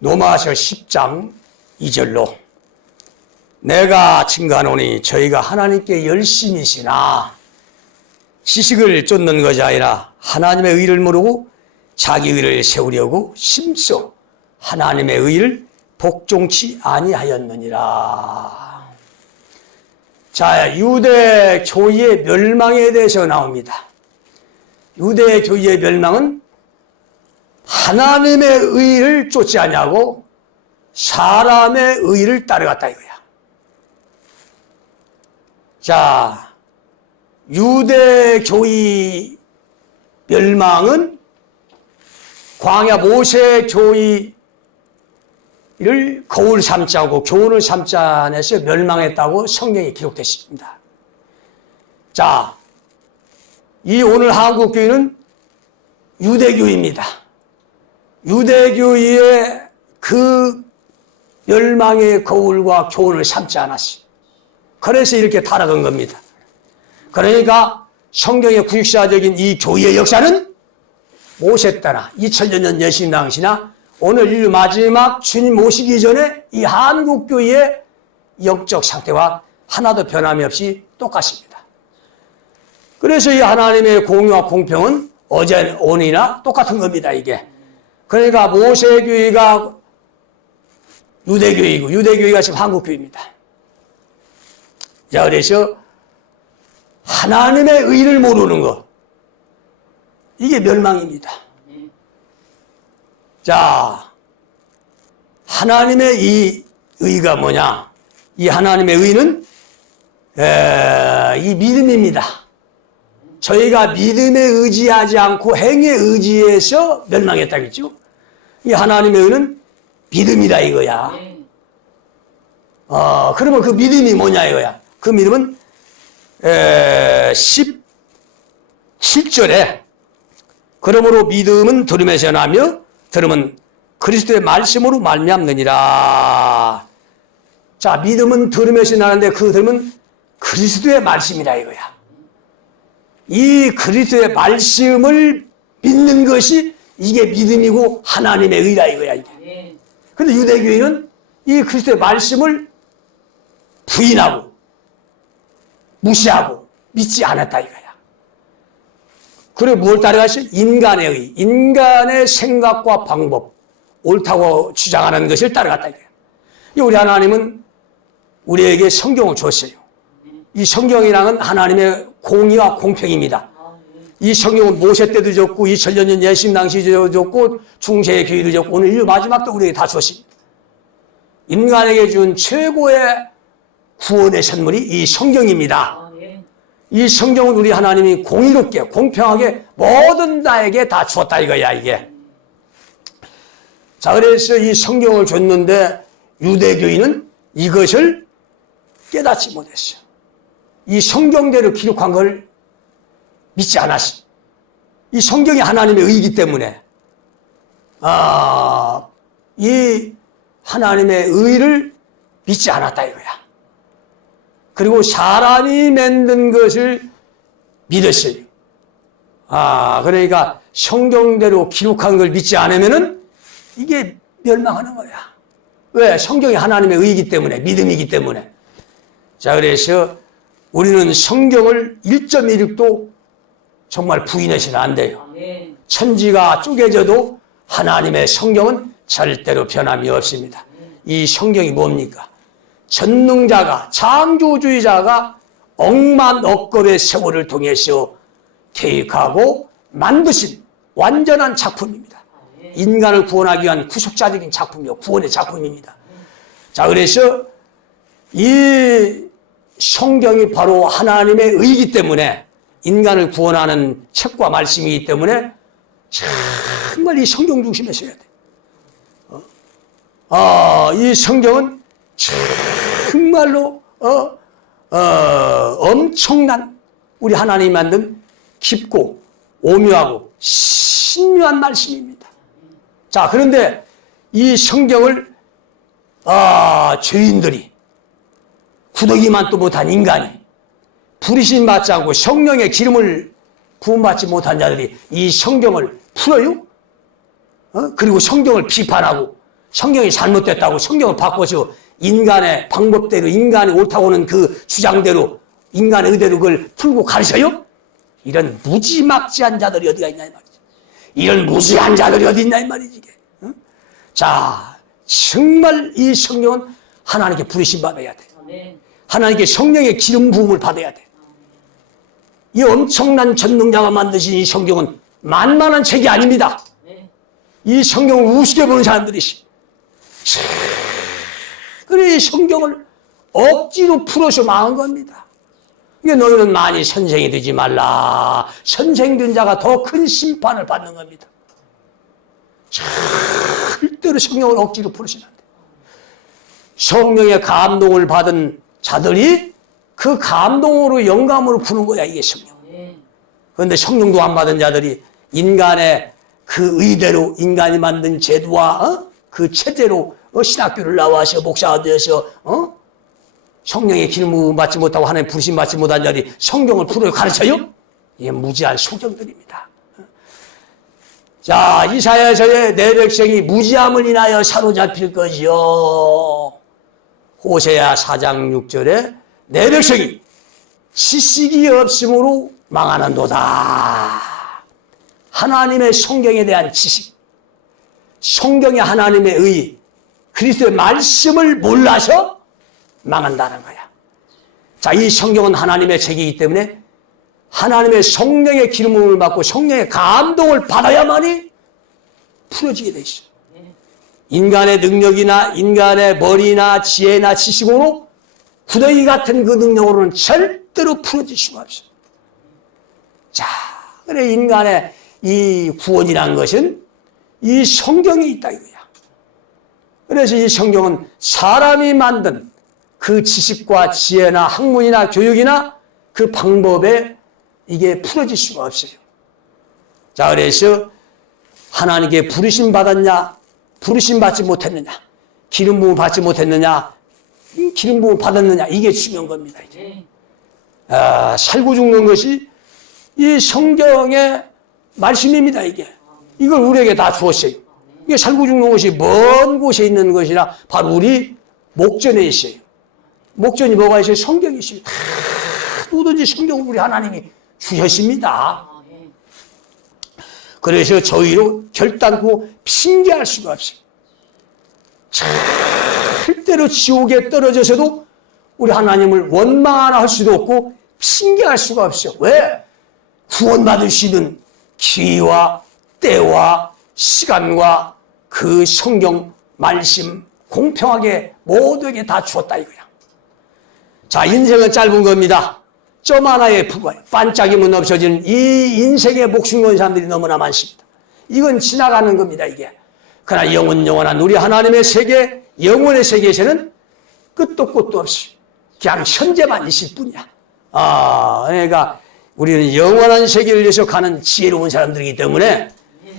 로마서 10장 2절로 내가 증거하노니 저희가 하나님께 열심이시나 지식을 쫓는 것이 아니라 하나님의 의를 모르고 자기 의를 세우려고 심써 하나님의 의를 복종치 아니하였느니라. 자, 유대 교회의 멸망에 대해서 나옵니다. 유대 교회의 멸망은 하나님의 의를 쫓지 아니하고 사람의 의를 따라갔다 이거야. 자, 유대 교회 멸망은 광야 모세 교회를 거울 삼지 않고 교훈을 삼지 않아서 멸망했다고 성경에 기록됐습니다. 자, 이 오늘 한국교회는 유대교회입니다. 유대교회의 그 멸망의 거울과 교훈을 삼지 않았어요. 그래서 이렇게 타락한 겁니다. 그러니까 성경의 구육사적인 이 교회의 역사는 모세 때나 2000여 년 예수님 당시나 오늘 인류 마지막 주님 오시기 전에 이 한국교회의 영적 상태와 하나도 변함이 없이 똑같습니다. 그래서 이 하나님의 공의와 공평은 어제 오늘이나 똑같은 겁니다, 이게. 그러니까 모세교회가 유대교회이고 유대교회가 지금 한국교회입니다. 자, 그래서 하나님의 의를 모르는 것, 이게 멸망입니다. 자, 하나님의 이 의가 뭐냐? 이 하나님의 의는 이 믿음입니다. 저희가 믿음에 의지하지 않고 행위에 의지해서 멸망했다겠죠? 이 하나님의 의는 믿음이다 이거야. 그러면 그 믿음이 뭐냐 이거야. 그 믿음은 17절에 그러므로 믿음은 들음에서 나며 들음은 그리스도의 말씀으로 말미암느니라. 자, 믿음은 들음에서 나는데 그 들음은 그리스도의 말씀이라 이거야. 이 그리스도의 말씀을 믿는 것이 이게 믿음이고 하나님의 의라 이거야, 이게. 그런데 유대교회는 이 그리스도의 말씀을 부인하고 무시하고 믿지 않았다 이거야. 그리고 뭘 따라가시? 인간의 의, 인간의 생각과 방법, 옳다고 주장하는 것을 따라갔다 이거야. 우리 하나님은 우리에게 성경을 줬어요. 이 성경이랑은 하나님의 공의와 공평입니다. 이 성경은 모세 때도 줬고 2000여 년 예수님 당시도 줬고 중세의 교회도 줬고 오늘 인류 마지막도 우리에게 다 줬습니다. 인간에게 준 최고의 구원의 선물이 이 성경입니다. 이 성경은 우리 하나님이 공의롭게 공평하게 모든 자에게 다 주었다 이거야 이게. 자, 그래서 이 성경을 줬는데 유대교인은 이것을 깨닫지 못했어요. 이 성경대로 기록한 걸 믿지 않았어요. 이 성경이 하나님의 의이기 때문에 이 하나님의 의를 믿지 않았다 이거야. 그리고 사람이 만든 것을 믿었어요. 그러니까 성경대로 기록한 걸 믿지 않으면은 이게 멸망하는 거야. 왜? 성경이 하나님의 의이기 때문에, 믿음이기 때문에. 자, 그래서 우리는 성경을 1.16도 정말 부인해서는 안 돼요. 천지가 쪼개져도 하나님의 성경은 절대로 변함이 없습니다. 이 성경이 뭡니까? 전능자가, 창조주의자가 억만 억겁의 세월을 통해서 계획하고 만드신 완전한 작품입니다. 인간을 구원하기 위한 구속자적인 작품이요, 구원의 작품입니다. 자, 그래서 이 성경이 바로 하나님의 의이기 때문에 인간을 구원하는 책과 말씀이기 때문에 정말 이 성경 중심에서 해야 돼. 이 성경은 정말로 엄청난 우리 하나님이 만든 깊고 오묘하고 신묘한 말씀입니다. 자, 그런데 이 성경을 죄인들이 구더기만 또 못한 인간이 부르심 받지 않고 성령의 기름을 부음받지 못한 자들이 이 성경을 풀어요? 그리고 성경을 비판하고 성경이 잘못됐다고 성경을 바꿔서 인간의 방법대로 인간이 옳다고 하는 그 주장대로 인간의 의대로 그걸 풀고 가르쳐요? 이런 무지막지한 자들이 어디가 있냐 이 말이지. 이런 무지한 자들이 어디 있냐 이 말이지 이게. 응? 자, 정말 이 성경은 하나님께 부르심 받아야 돼. 하나님께 성령의 기름 부음을 받아야 돼. 이 엄청난 전능자가 만드신 이 성경은 만만한 책이 아닙니다. 이 성경을 우습게 보는 사람들이시. 그래 이 성경을 억지로 풀어서 망한 겁니다. 이게 너희는 많이 선생이 되지 말라. 선생된 자가 더 큰 심판을 받는 겁니다. 절대로 성경을 억지로 풀으시면 안 돼요. 성령의 감동을 받은 자들이 그 감동으로 영감으로 푸는 거야 이게 성경. 그런데 성령도 안 받은 자들이 인간의 그 의대로 인간이 만든 제도와 그 체제로 신학교를 나와서 목사가 되어서 성령의 기름을 받지 못하고 하나님 부르심 받지 못한 자들이 성경을 풀어 가르쳐요? 이게 무지한 소경들입니다. 자, 이사야서의 내 백성이 무지함을 인하여 사로잡힐 것이요. 호세아 4장 6절에 내 백성이 지식이 없으므로 망하는도다. 하나님의 성경에 대한 지식, 성경의 하나님의 의, 그리스도의 말씀을 몰라서 망한다는 거야. 자, 이 성경은 하나님의 책이기 때문에 하나님의 성령의 기름을 받고 성령의 감동을 받아야만이 풀어지게 돼 있어. 인간의 능력이나 인간의 머리나 지혜나 지식으로 구더기 같은 그 능력으로는 절대로 풀어질 수가 없어. 자, 그래 인간의 이 구원이라는 것은 이 성경이 있다 이거야. 그래서 이 성경은 사람이 만든 그 지식과 지혜나 학문이나 교육이나 그 방법에 이게 풀어질 수가 없어요. 자, 그래서 하나님께 부르심 받았냐, 부르심 받지 못했느냐, 기름 부음을 받지 못했느냐, 기름 부음을 받았느냐, 이게 중요한 겁니다. 이제. 살고 죽는 것이 이 성경의 말씀입니다. 이걸 우리에게 다 주었어요. 이게 살고 죽는 것이 먼 곳에 있는 것이라 바로 우리 목전에 있어요. 목전이 뭐가 있어요? 성경이 있어요. 누구든지 성경을 우리 하나님이 주셨습니다. 그래서 저희로 결단코 핑계할 수가 없어요. 절대로 지옥에 떨어져서도 우리 하나님을 원망하나 할 수도 없고 핑계할 수가 없어요. 왜? 구원받을 수 있는 기회와 때와 시간과 그 성경 말씀 공평하게 모두에게 다 주었다 이거야. 자, 인생은 짧은 겁니다. 점 하나에 불과해요. 반짝이면 없어지는 이 인생에 목숨 건 사람들이 너무나 많습니다. 이건 지나가는 겁니다, 이게. 그러나 영원한 우리 하나님의 세계, 영원의 세계에서는 끝도 끝도 없이 그냥 현재만 있을 뿐이야. 그러니까 우리는 영원한 세계를 위해서 가는 지혜로운 사람들이기 때문에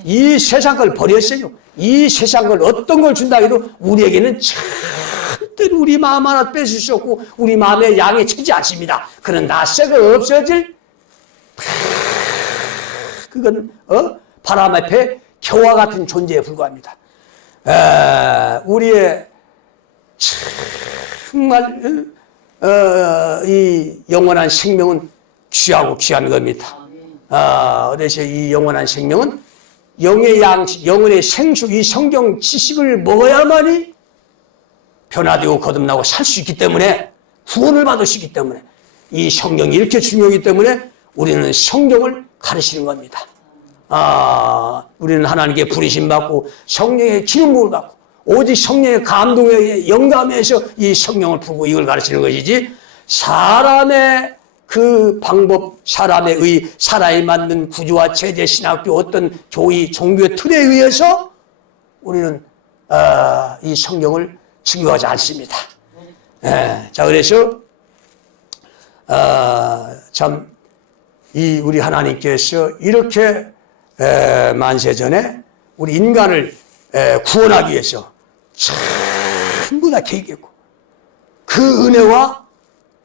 이 세상 걸 버렸어요. 이 세상 걸 어떤 걸 준다 해도 우리에게는 절대로 우리 마음 하나 뺏을 수 없고 우리 마음의 양에 차지 않습니다. 그는 낯새가 없어질 그건 바람 앞에 겨와 같은 존재에 불과합니다. 우리의 정말 이 영원한 생명은 귀하고 귀한 겁니다. 그래서 이 영원한 생명은 영의 양식, 영혼의 생수, 이 성경 지식을 먹어야만이 변화되고 거듭나고 살 수 있기 때문에 구원을 받을 수 있기 때문에 이 성경이 이렇게 중요하기 때문에 우리는 성경을 가르치는 겁니다. 우리는 하나님께 부르심 받고 성령의 기름부음을 받고 오직 성령의 감동에 의해 영감해서 이 성경을 풀고 이걸 가르치는 것이지 사람의 그 방법, 사람의 의, 사람이 만든 구조와 체제, 신학교, 어떤 교의, 종교의 틀에 의해서 우리는 이 성경을 증거하지 않습니다. 자, 그래서 참 이 우리 하나님께서 이렇게 만세전에 우리 인간을 구원하기 위해서 전부 다 계획했고 그 은혜와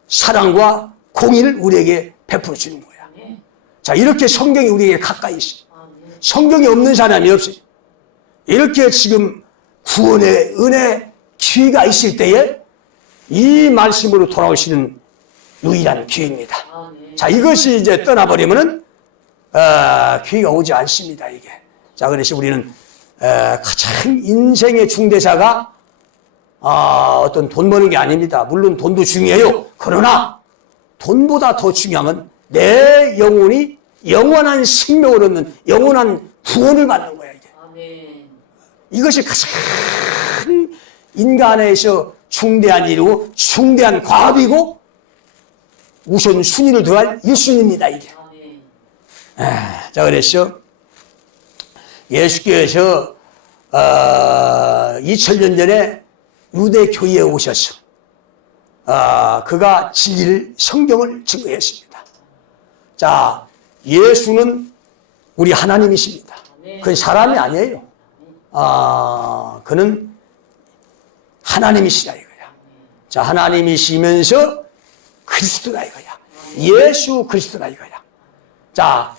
사랑과 공의를 우리에게 베풀어 주는 거야. 자, 이렇게 성경이 우리에게 가까이 있어요. 성경이 없는 사람이 없어요. 이렇게 지금 구원의 은혜 기회가 있을 때에 이 말씀으로 돌아오시는 유일한 기회입니다. 자, 이것이 이제 떠나버리면은 기회가 오지 않습니다, 이게. 자, 그래서 우리는 가장 인생의 중대사가 어떤 돈 버는 게 아닙니다. 물론 돈도 중요해요. 그러나 돈보다 더 중요한 건 내 영혼이 영원한 생명을 얻는 영원한 구원을 받는 거야, 이게. 아멘. 이것이 가장 인간에서 중대한 일이고 중대한 과업이고 우선 순위를 더할 1순위입니다, 이게. 자, 그래서 예수께서 2000년 전에 유대 교회에 오셔서 그가 진리를 성경을 증거했습니다. 자, 예수는 우리 하나님이십니다. 그건 사람이 아니에요. 그는 하나님이시다 이거야. 자, 하나님이시면서 그리스도다 이거야. 예수 그리스도다 이거야. 자,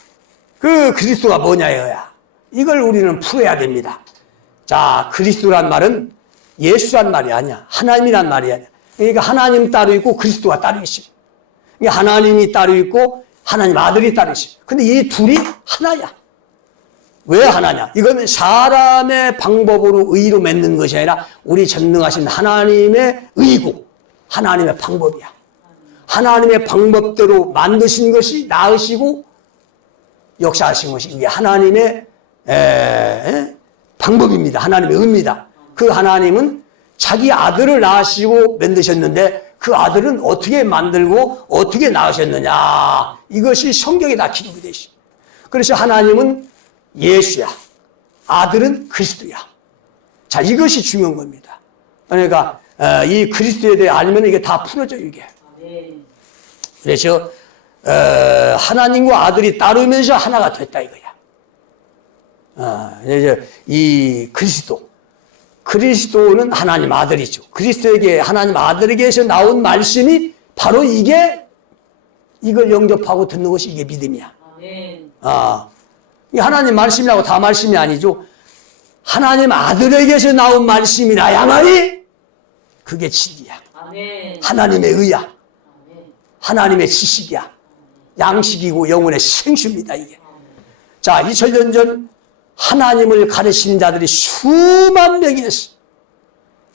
그 그리스도가 뭐냐 이거야. 이걸 우리는 풀어야 됩니다. 자, 그리스도란 말은 예수란 말이 아니야. 하나님이란 말이 아니야. 그러니까 하나님 따로 있고 그리스도가 따로 있습니다. 그러니까 하나님이 따로 있고 하나님 아들이 따로 있습니다. 근데 이 둘이 하나야. 왜 하나냐? 이건 사람의 방법으로 의로 맺는 것이 아니라 우리 전능하신 하나님의 의고 하나님의 방법이야. 하나님의 방법대로 만드신 것이 나으시고 역사하신 것이 이게 하나님의 방법입니다. 하나님의 의입니다. 그 하나님은 자기 아들을 낳으시고 만드셨는데 그 아들은 어떻게 만들고 어떻게 낳으셨느냐. 이것이 성경에 다 기록이 되어 있습니다. 그래서 하나님은 예수야. 아들은 그리스도야. 자, 이것이 중요한 겁니다. 그러니까 이 그리스도에 대해 알면 이게 다 풀어져요, 이게. 그래서 하나님과 아들이 따르면서 하나가 됐다 이거야. 이제 이 그리스도는 하나님 아들이죠. 그리스도에게 하나님 아들에게서 나온 말씀이 바로 이걸 영접하고 듣는 것이 이게 믿음이야. 하나님 말씀이라고 다 말씀이 아니죠. 하나님 아들에게서 나온 말씀이라야만이 그게 진리야. 하나님의 의야. 하나님의 지식이야. 양식이고 영혼의 생수입니다, 이게. 자, 2000년 전 하나님을 가르치는 자들이 수만 명이 있어.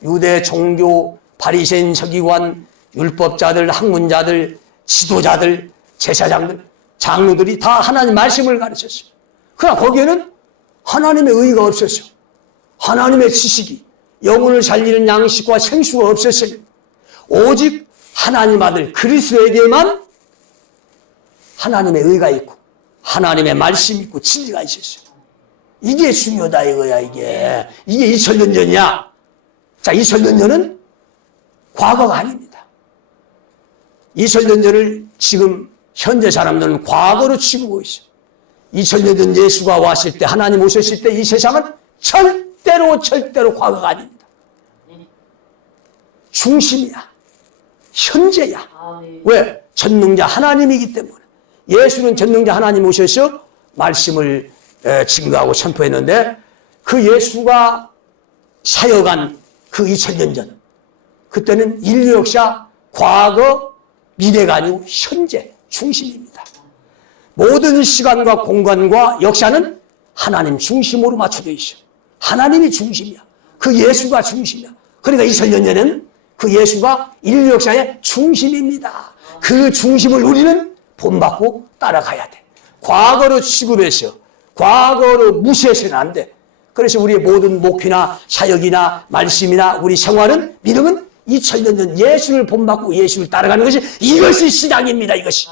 유대 종교, 바리새인 서기관, 율법자들, 학문자들, 지도자들, 제사장들, 장로들이 다 하나님 말씀을 가르쳤어요. 그러나 거기에는 하나님의 의가 없었어. 하나님의 지식이, 영혼을 살리는 양식과 생수가 없었어요. 오직 하나님 아들 그리스도에게만 하나님의 의가 있고 하나님의 말씀이 있고 진리가 있었어요. 이게 중요하다 이거야, 이게. 이게 2000년 전이야. 자, 2000년 전은 과거가 아닙니다. 2000년 전을 지금 현재 사람들은 과거로 치부고 있어요. 2000년 전 예수가 왔을 때, 하나님 오셨을 때 이 세상은 절대로 과거가 아닙니다. 중심이야. 현재야. 왜? 전능자 하나님이기 때문에. 예수는 전능자 하나님 오셔서 말씀을 증거하고 선포했는데 그 예수가 사역한 그 2000년 전, 그때는 인류 역사 과거, 미래가 아니고 현재 중심입니다. 모든 시간과 공간과 역사는 하나님 중심으로 맞춰져 있어요. 하나님이 중심이야. 그 예수가 중심이야. 그러니까 2000년 전에는 그 예수가 인류 역사의 중심입니다. 그 중심을 우리는 본받고 따라가야 돼. 과거로 취급해서, 과거로 무시해서는 안 돼. 그래서 우리의 모든 목표나 사역이나 말씀이나 우리 생활은, 믿음은 2000년 전 예수를 본받고 예수를 따라가는 것이, 이것이 신앙입니다, 이것이.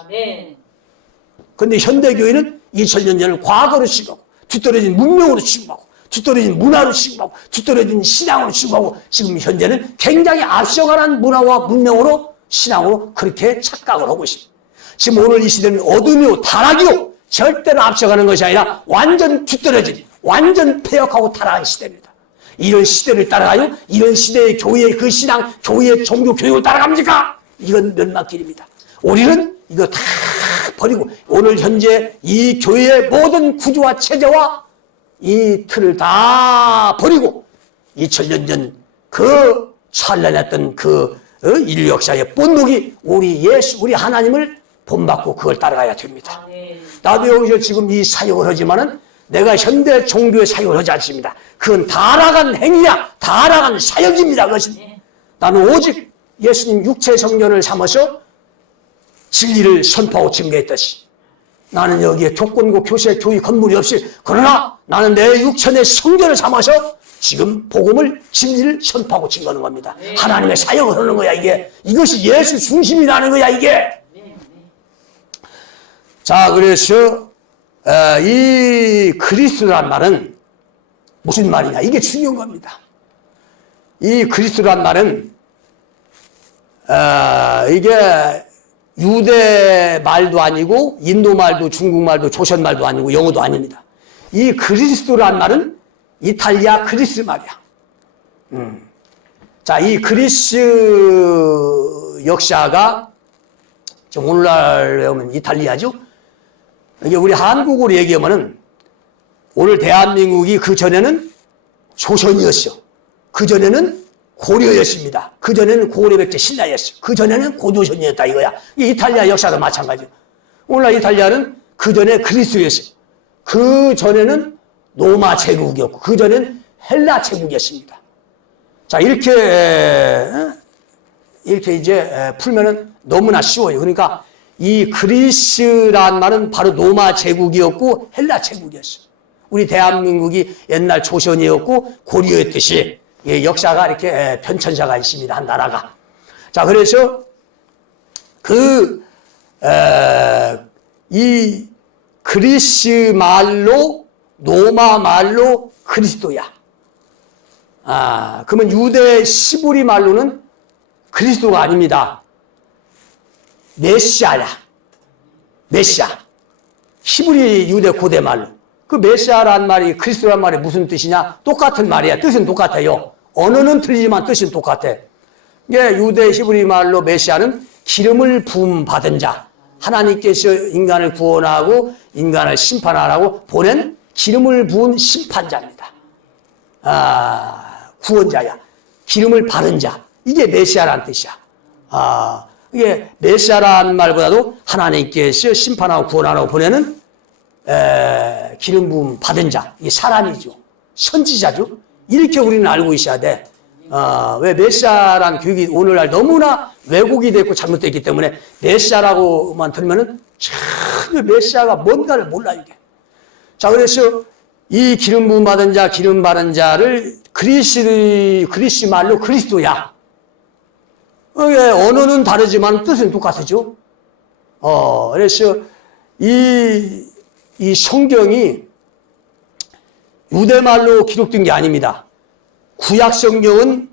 그런데 현대교회는 2000년 전을 과거로 취급하고, 뒤떨어진 문명으로 취급하고, 뒤떨어진 문화로 취급하고, 뒤떨어진 신앙으로 취급하고, 지금 현재는 굉장히 앞서가는 문화와 문명으로, 신앙으로 그렇게 착각을 하고 있습니다. 지금 오늘 이 시대는 어둠이요, 타락이요, 절대로 앞서가는 것이 아니라 완전 뒤떨어진, 완전 폐역하고 타락한 시대입니다. 이런 시대를 따라가요? 이런 시대의 교회의 그 신앙, 교회의 종교 교육을 따라갑니까? 이건 멸망길입니다. 우리는 이거 다 버리고 오늘 현재 이 교회의 모든 구조와 체제와 이 틀을 다 버리고 2000년 전 그 찬란했던 그 인류 역사의 본목이 우리 우리 하나님을 본받고 그걸 따라가야 됩니다. 나도 여기서 지금 이 사역을 하지만은 내가 현대 종교의 사역을 하지 않습니다. 그건 타락한 행위야. 타락한 사역입니다. 그것은. 나는 오직 예수님 육체 성전을 삼아서 진리를 선포하고 증거했듯이 나는 여기에 조건고 교세 교육 건물이 없이 그러나 나는 내 육체의 성전을 삼아서 지금 복음을 진리를 선포하고 증거하는 겁니다. 하나님의 사역을 하는 거야 이게. 이것이 예수 중심이라는 거야 이게. 자, 그래서 이 그리스도란 말은 무슨 말이냐 이게 중요한 겁니다. 이 그리스도란 말은 이게 유대 말도 아니고 인도 말도 중국 말도 조선 말도 아니고 영어도 아닙니다. 이 그리스도란 말은 이탈리아 그리스 말이야. 자, 이 그리스 역사가 오늘날 오면 이탈리아죠. 이게 우리 한국으로 얘기하면은 오늘 대한민국이 그 전에는 조선이었어. 그 전에는 고려였습니다. 그 전에는 고려백제 신라였어. 그 전에는 고조선이었다 이거야. 이탈리아 역사도 마찬가지야. 오늘날 이탈리아는 그 전에 그리스였어. 그 전에는 로마 제국이었고 그 전에는 헬라 제국이었습니다. 자, 이렇게 이제 풀면은 너무나 쉬워요. 그러니까 이 그리스란 말은 바로 로마 제국이었고 헬라 제국이었어요. 우리 대한민국이 옛날 조선이었고 고려였듯이 역사가 이렇게 편천사가 있습니다. 한 나라가. 자, 그래서 이 그리스 말로 로마 말로 그리스도야. 그러면 유대 시브리 말로는 그리스도가 아닙니다. 메시아야. 메시아. 히브리 유대 고대 말로. 그 메시아란 말이 그리스도란 말이 무슨 뜻이냐? 똑같은 말이야. 뜻은 똑같아요. 언어는 틀리지만 뜻은 똑같아. 예, 유대 히브리 말로 메시아는 기름을 부음 받은 자. 하나님께서 인간을 구원하고 인간을 심판하라고 보낸 기름을 부은 심판자입니다. 구원자야. 기름을 바른 자. 이게 메시아라는 뜻이야. 이게 메시아라는 말보다도 하나님께서 심판하고 구원하라고 보내는 기름 부음 받은 자. 이게 사람이죠. 선지자죠. 이렇게 우리는 알고 있어야 돼. 왜 메시아라는 교육이 오늘날 너무나 왜곡이 됐고 잘못됐기 때문에 메시아라고만 들으면은 참 메시아가 뭔가를 몰라 이게. 자, 그래서 이 기름 부음 받은 자, 기름 바른 자를 그리스 말로 그리스도야. 언어는 다르지만 뜻은 똑같죠. 그래서 이 성경이 유대 말로 기록된 게 아닙니다. 구약 성경은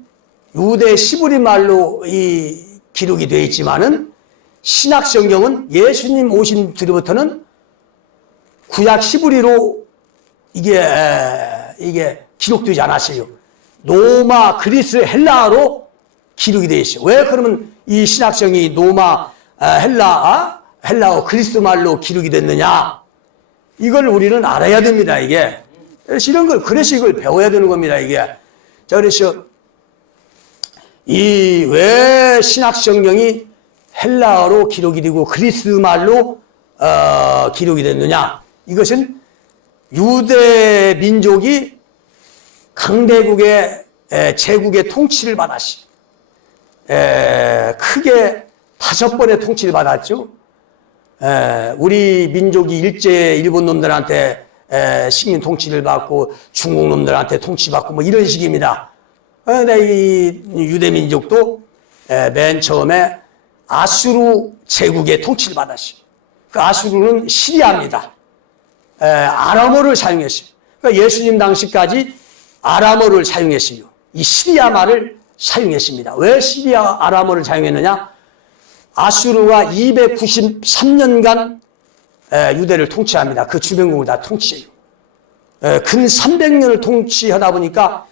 유대 시브리 말로 이 기록이 되어 있지만은 신약 성경은 예수님 오신 뒤부터는 구약 히브리로 이게 기록되지 않았어요. 로마, 그리스, 헬라어로 기록이 되어 있어요. 왜 그러면 이 신약성이 로마, 헬라어, 그리스 말로 기록이 됐느냐? 이걸 우리는 알아야 됩니다, 이게. 그래서 그래서 이걸 배워야 되는 겁니다, 이게. 자, 그래서 왜 신약성경이 헬라어로 기록이 되고 그리스 말로 기록이 됐느냐? 이것은 유대 민족이 강대국의 제국의 통치를 받았어요. 크게 5번의 통치를 받았죠. 우리 민족이 일본 놈들한테 식민 통치를 받고 중국 놈들한테 통치받고 뭐 이런 식입니다. 근데 이 유대 민족도 맨 처음에 아수르 제국의 통치를 받았어요. 그 아수르는 시리아입니다. 아람어를 사용했어요. 그러니까 예수님 당시까지 아람어를 사용했어요. 이 시리아 말을 사용했습니다. 왜 시리아 아람어를 사용했느냐? 아수르가 293년간 유대를 통치합니다. 그 주변국을 다 통치해요. 근 300년을 통치하다 보니까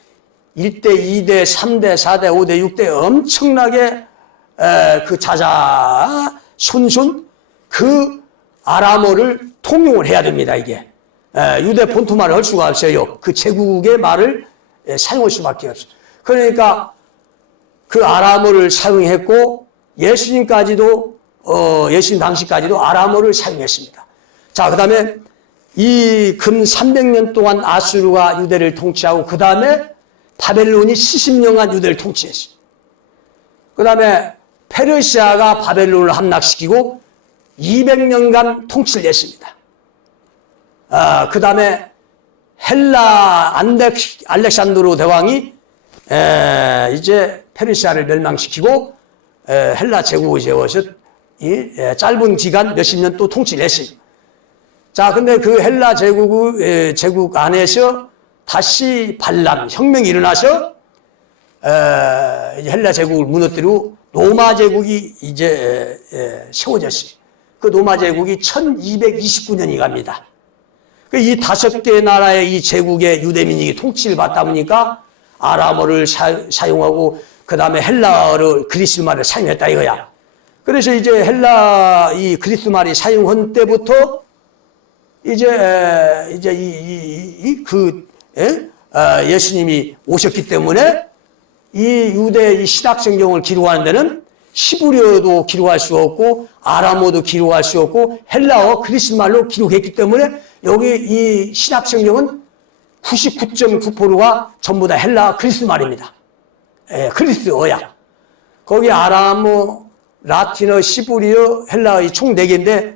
1대, 2대, 3대, 4대, 5대, 6대 엄청나게 그 손손 그 아람어를 통용을 해야 됩니다. 이게 유대 본토 말을 할 수가 없어요. 그 제국의 말을 사용할 수밖에 없어요. 그러니까 그 아람어를 사용했고 예수님까지도 예수님 당시까지도 아람어를 사용했습니다. 자, 그 다음에 이 금 300년 동안 아수르가 유대를 통치하고 그 다음에 바벨론이 70년간 유대를 통치했어요. 그 다음에 페르시아가 바벨론을 함락시키고 200년간 통치를 했습니다. 그 다음에 헬라 알렉산드로 대왕이 이제 페르시아를 멸망시키고 헬라 제국을 세워서 짧은 기간 몇십 년 또 통치를 했어요. 자, 근데 그 헬라 제국 안에서 다시 반란, 혁명이 일어나서 헬라 제국을 무너뜨리고 로마 제국이 이제 세워졌어요. 그 로마 제국이 1229년이 갑니다. 이 5개 나라의 이 제국의 유대민이 통치를 받다 보니까 아람어를 사용하고 그 다음에 헬라어를 그리스 말을 사용했다 이거야. 그래서 이제 헬라 이 그리스 말이 사용한 때부터 이제 예수님이 오셨기 때문에 이 유대 이 신약 성경을 기록하는 데는 히브리어도 기록할 수 없고 아람어도 기록할 수 없고 헬라어 그리스 말로 기록했기 때문에 여기 이 신약 성경은 99.9%가 전부 다 헬라 그리스 말입니다. 그리스어야. 거기 아람어, 라틴어, 히브리어, 헬라어 총 4개인데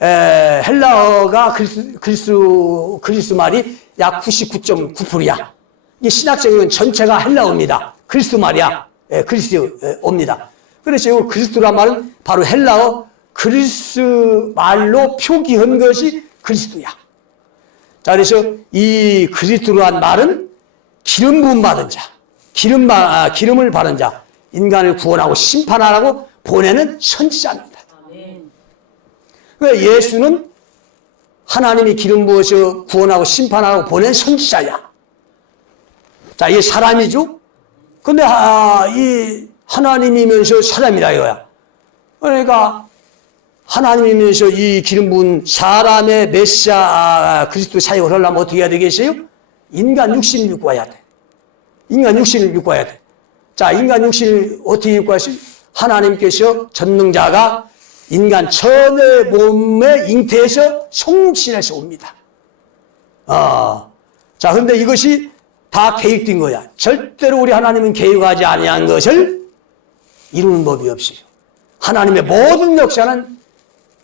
헬라어가 그리스 말이 약 99.9%야. 이 신학적인 전체가 헬라어입니다. 그리스 말이야. 그리스어입니다. 그래서 이 그리스도란 말은 바로 헬라어 그리스 말로 표기한 것이 그리스도야. 자, 그래서 이 그리스도란 말은 기름 부음 받은 자, 기름을 바른 자, 인간을 구원하고 심판하라고 보내는 선지자입니다. 왜 예수는 하나님이 기름 부어서 구원하고 심판하라고 보낸 선지자야. 자, 이게 사람이죠? 근데 이 하나님이면서 사람이라 이거야. 그러니까 하나님이면서 이 기름 부은 사람의 메시아 그리스도 사역을 하려면 어떻게 해야 되겠어요? 인간 육신을 입고 와야 돼. 인간 육신을 입고 와야 돼. 자, 인간 육신을 어떻게 입고 와서 하나님께서 전능자가 인간 천의 몸의 잉태에서 성육신에서 옵니다. 자, 근데 이것이 다 계획된 거야. 절대로 우리 하나님은 계획하지 아니한 것을 이루는 법이 없어요. 하나님의 모든 역사는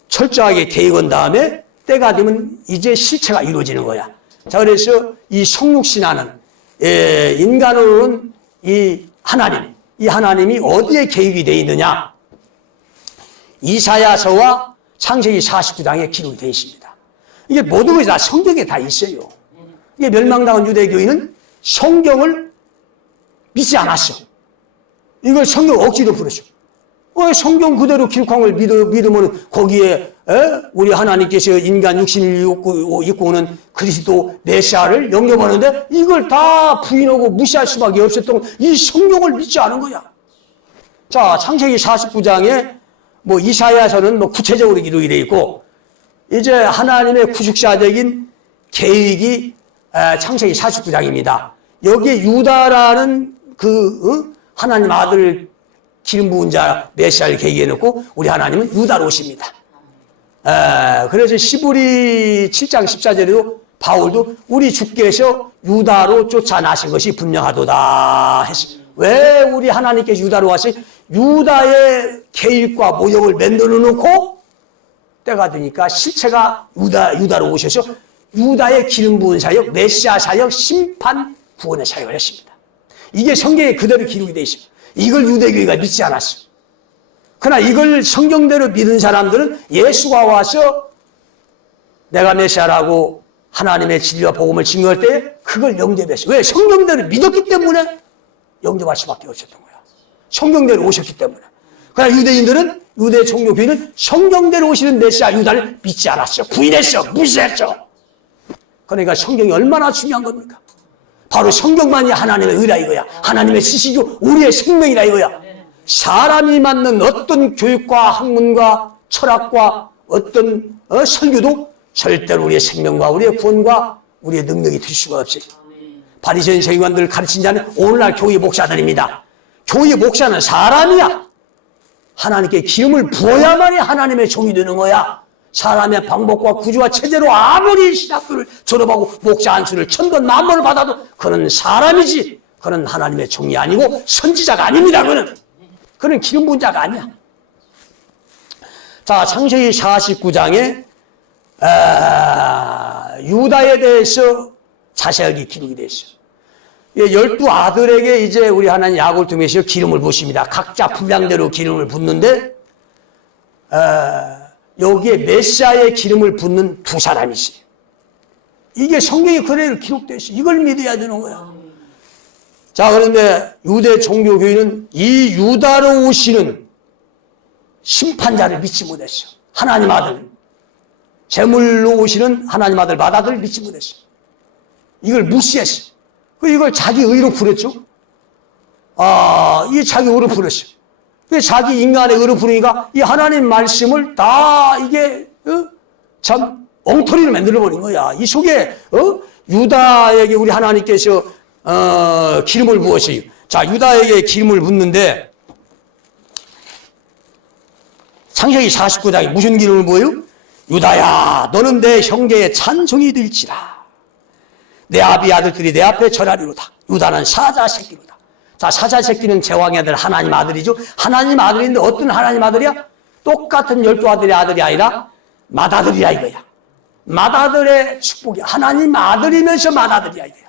철저하게 계획한 다음에 때가 되면 이제 실체가 이루어지는 거야. 자, 그래서 이 성육신하는 인간으로는 이 하나님이 어디에 계획이 되어 있느냐? 이사야서와 창세기 49장에 기록이 되어 있습니다. 이게 모든 것이 다 성경에 다 있어요. 이게 멸망당한 유대교인은 성경을 믿지 않았어. 이걸 성경 억지로 풀었어. 성경 그대로 기록한 걸 믿으면 거기에 우리 하나님께서 인간 육신을 입고 오는 그리스도 메시아를 영접하는데 이걸 다 부인하고 무시할 수밖에 없었던 이 성경을 믿지 않은 거야. 자, 창세기 49장에 이사야서는 구체적으로 기록이 되어 있고 이제 하나님의 구속사적인 계획이 창세기 49장입니다. 여기에 유다라는 하나님 아들 기름 부은 자 메시아를 계기해 놓고 우리 하나님은 유다로 오십니다. 그래서 시브리 7장 14절에도 바울도 우리 주께서 유다로 쫓아나신 것이 분명하도다 했습니다. 왜 우리 하나님께서 유다로 와서 유다의 계획과 모형을 만들어 놓고 때가 되니까 실체가 유다로 오셔서 유다의 기름 부은 사역, 메시아 사역, 심판, 구원의 사역을 했습니다. 이게 성경에 그대로 기록이 되어 있습니다. 이걸 유대교회가 믿지 않았어. 그러나 이걸 성경대로 믿은 사람들은 예수가 와서 내가 메시아라고 하나님의 진리와 복음을 증거할 때 그걸 영접했어. 왜? 성경대로 믿었기 때문에 영접할 수밖에 없었던 거야. 성경대로 오셨기 때문에. 그러나 유대인들은, 유대 종교교회는 성경대로 오시는 메시아 유다를 믿지 않았어. 부인했어. 무시했어. 그러니까 성경이 얼마나 중요한 겁니까? 바로 성경만이 하나님의 의라 이거야. 하나님의 지식이고 우리의 생명이라 이거야. 사람이 맞는 어떤 교육과 학문과 철학과 어떤 설교도 절대로 우리의 생명과 우리의 구원과 우리의 능력이 될 수가 없어요. 바리새인 서기관들 가르친 자는 오늘날 교회 목사들입니다. 교회 목사는 사람이야. 하나님께 기름을 부어야만이 하나님의 종이 되는 거야. 사람의 방법과 구조와 체제로 아무리 신학교를 졸업하고 목사 안수를 1000번 만번을 받아도 그는 사람이지, 그는 하나님의 종이 아니고 선지자가 아닙니다. 그는 기름 부은 자가 아니야. 자, 창세기 49장에 유다에 대해서 자세하게 기록이 되어 있어요. 12아들에게 이제 우리 하나님 야곱을 통해서 기름을 부으십니다. 각자 분량대로 기름을 붓는데 여기에 메시아의 기름을 붓는 두 사람이지. 이게 성경에 그대로 기록되어 있어요. 이걸 믿어야 되는 거야. 자, 그런데 유대 종교교인은 이 유다로 오시는 심판자를 믿지 못했어. 하나님 아들, 제물로 오시는 하나님 아들 마다들을 믿지 못했어. 이걸 무시했어. 이걸 자기 의로 부렸죠. 이게 자기 의로 부렸어. 자기 인간의 의로 부르니까 이 하나님 말씀을 다 이게 참 엉터리를 만들어버린 거야. 이 속에 유다에게 우리 하나님께서 기름을 부었어요. 자, 유다에게 기름을 붓는데 창세기 49장에 무슨 기름을 부어요? 유다야, 너는 내 형제의 찬송이 될지라. 내 아비 아들들이 내 앞에 절하리로다. 유다는 사자 새끼로다. 자, 사자 새끼는 제왕의 아들 하나님 아들이죠. 하나님 아들인데 어떤 하나님 아들이야? 똑같은 12아들의 아들이 아니라 맏아들이야 이거야. 맏아들의 축복이 하나님 아들이면서 맏아들이야 이거야.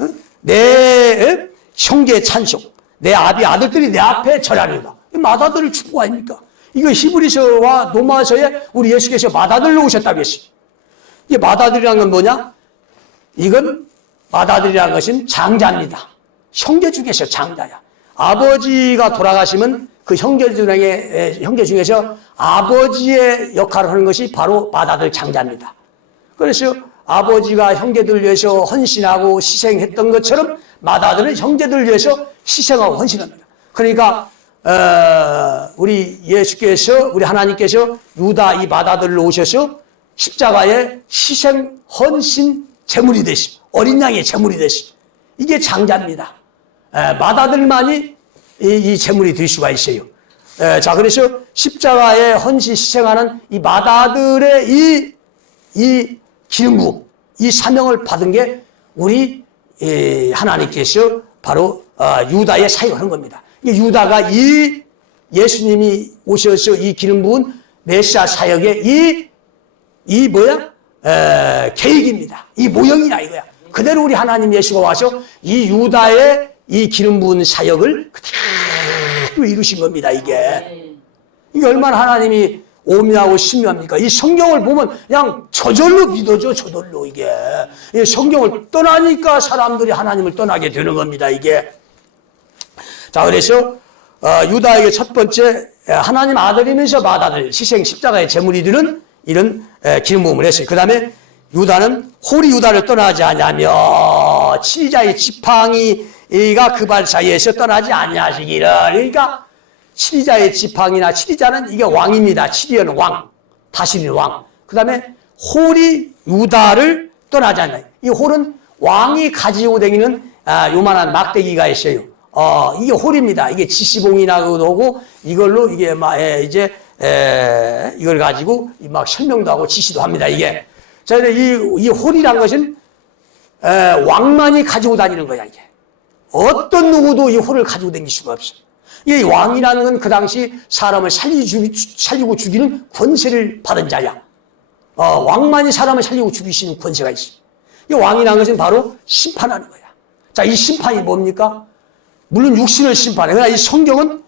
응? 내 형제의 찬송, 내 아비 아들들이 내 앞에 절하리로다. 맏아들을 축복 아닙니까? 이거 히브리서와 로마서에 우리 예수께서 맏아들로 오셨다고 했어요. 이게 맏아들이라는 건 뭐냐? 이건 맏아들이라는 것은 장자입니다. 형제 중에서 장자야. 아버지가 돌아가시면 그 형제 중에서 아버지의 역할을 하는 것이 바로 맏아들 장자입니다. 그래서 아버지가 형제들 위해서 헌신하고 희생했던 것처럼 맏아들은 형제들 위해서 희생하고 헌신합니다. 그러니까 우리 예수께서, 우리 하나님께서 유다 이 맏아들로 오셔서 십자가의 희생, 헌신, 제물이 되시, 어린 양의 제물이 되시. 이게 장자입니다. 맏아들만이 이 제물이 될 수가 있어요. 자, 그래서 십자가에 헌신 희생하는 이 맏아들의 이 기름 부음, 이 사명을 받은 게 우리 하나님께서 바로 유다의 사역을 한 겁니다. 유다가 이 예수님이 오셔서 이 기름 부은 메시아 사역의 이 계획입니다. 이 모형이야 이거야. 그대로 우리 하나님 예수가 와서 이 유다의 이 기름 부은 사역을 그대로 이루신 겁니다. 이게 얼마나 하나님이 오묘하고 신묘합니까? 이 성경을 보면 그냥 저절로 믿어져. 저절로 이게 이 성경을 떠나니까 사람들이 하나님을 떠나게 되는 겁니다. 이게. 자, 그래서 유다에게 첫 번째 하나님 아들이면서 맏아들 희생 십자가의 제물이 되는 이런 기름 부음을 했어요. 그 다음에 유다는 홀이 유다를 떠나지 아니하며 치리자의 지팡이가 그 발 사이에서 떠나지 아니하시기를. 그러니까 치리자의 지팡이나 치리자는 이게 왕입니다. 치리는 왕, 다스리는 왕. 그 다음에 홀이 유다를 떠나지 않나요. 이 홀은 왕이 가지고 다니는 요만한 막대기가 있어요. 이게 홀입니다. 이게 지시봉이라고도 하고 이걸로 이게 이걸 가지고 막 설명도 하고 지시도 합니다. 이게. 자, 이 홀이란 것은 왕만이 가지고 다니는 거야. 이게. 어떤 누구도 이 홀을 가지고 다닐 수가 없어. 이 왕이라는 건 그 당시 사람을 살리고 죽이는 권세를 받은 자야. 왕만이 사람을 살리고 죽이시는 권세가 있어. 이 왕이라는 것은 바로 심판하는 거야. 자, 이 심판이 뭡니까? 물론 육신을 심판해. 그러나 이 성경은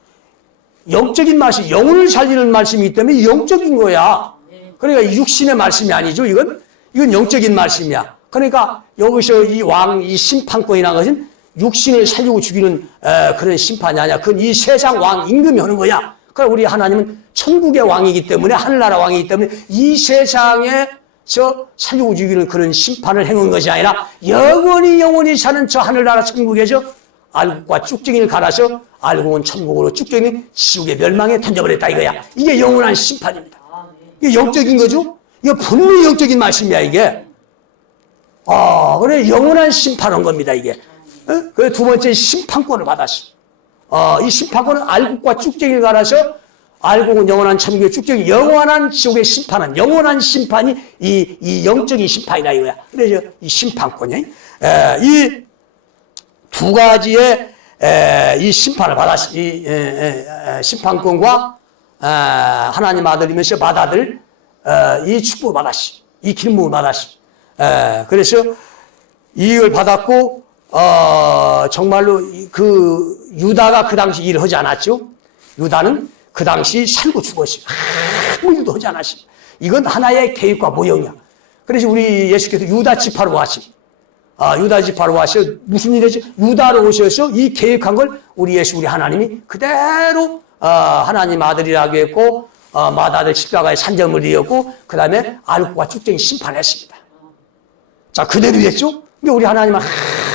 영적인 말씀, 영혼을 살리는 말씀이기 때문에 영적인 거야. 그러니까 육신의 말씀이 아니죠. 이건 영적인 말씀이야. 그러니까 여기서 이 왕, 이 심판권이라는 것은 육신을 살리고 죽이는 그런 심판이 아니야. 그건 이 세상 왕 임금이 하는 거야. 그러니까 우리 하나님은 천국의 왕이기 때문에, 하늘나라 왕이기 때문에 이 세상에서 살리고 죽이는 그런 심판을 행한 것이 아니라 영원히 사는 저 하늘나라 천국에서 알곡과 쭉정이를 갈아서 알곡은 천국으로 쭉정이는 지옥의 멸망에 던져버렸다 이거야. 이게 영원한 심판입니다. 이게 영적인 거죠? 이게 분명히 영적인 말씀이야 이게. 그래, 영원한 심판한 겁니다, 이게. 그 두 번째 심판권을 받았어. 이 심판권은 알곡과 쭉쟁이를 갈아서 알곡은 영원한 천국의 쭉쟁이, 영원한 지옥의 심판은, 영원한 심판이 이 영적인 심판이다, 이거야. 그래서 이 심판권이, 이 두 가지의 이 심판을 받았어. 이 심판권과 하나님 아들이면서 맏아들, 이 축복을 받았어. 이 기름부음을 받았어. 그래서 이걸 받았고, 정말로 그 유다가 그 당시 일을 하지 않았죠. 유다는 그 당시 살고 죽었어요. 아무 일도 하지 않았어요. 이건 하나의 계획과 모형이야. 그래서 우리 예수께서 유다 지파로 왔어요. 유다 지파로 와서 무슨 일이지? 유다로 오셔서 이 계획한 걸 우리 예수, 우리 하나님이 그대로 하나님 아들이라고 했고, 맏아들 십자가에 산점을 이었고, 그 다음에 알곡과 쭉쟁이 심판했습니다. 자, 그대로 했죠? 근데 우리 하나님은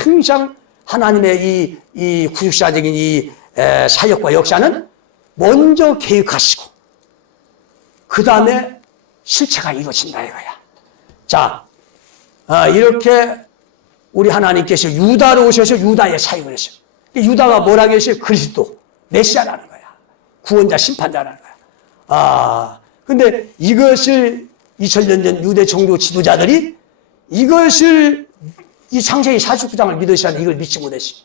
항상 하나님의 이 구속사적인 이 사역과 역사는 먼저 계획하시고, 그 다음에 실체가 이루어진다 이거야. 자, 이렇게 우리 하나님께서 유다로 오셔서 유다의 사역을 했어요. 유다가 뭐라고 했어요? 그리스도, 메시아라는 거야. 구원자, 심판자라는 거야. 근데 이것을 2000년 전 유대 종교 지도자들이 이것을 이 창세기 49장을 믿으셔야 이걸 믿지 못했어요.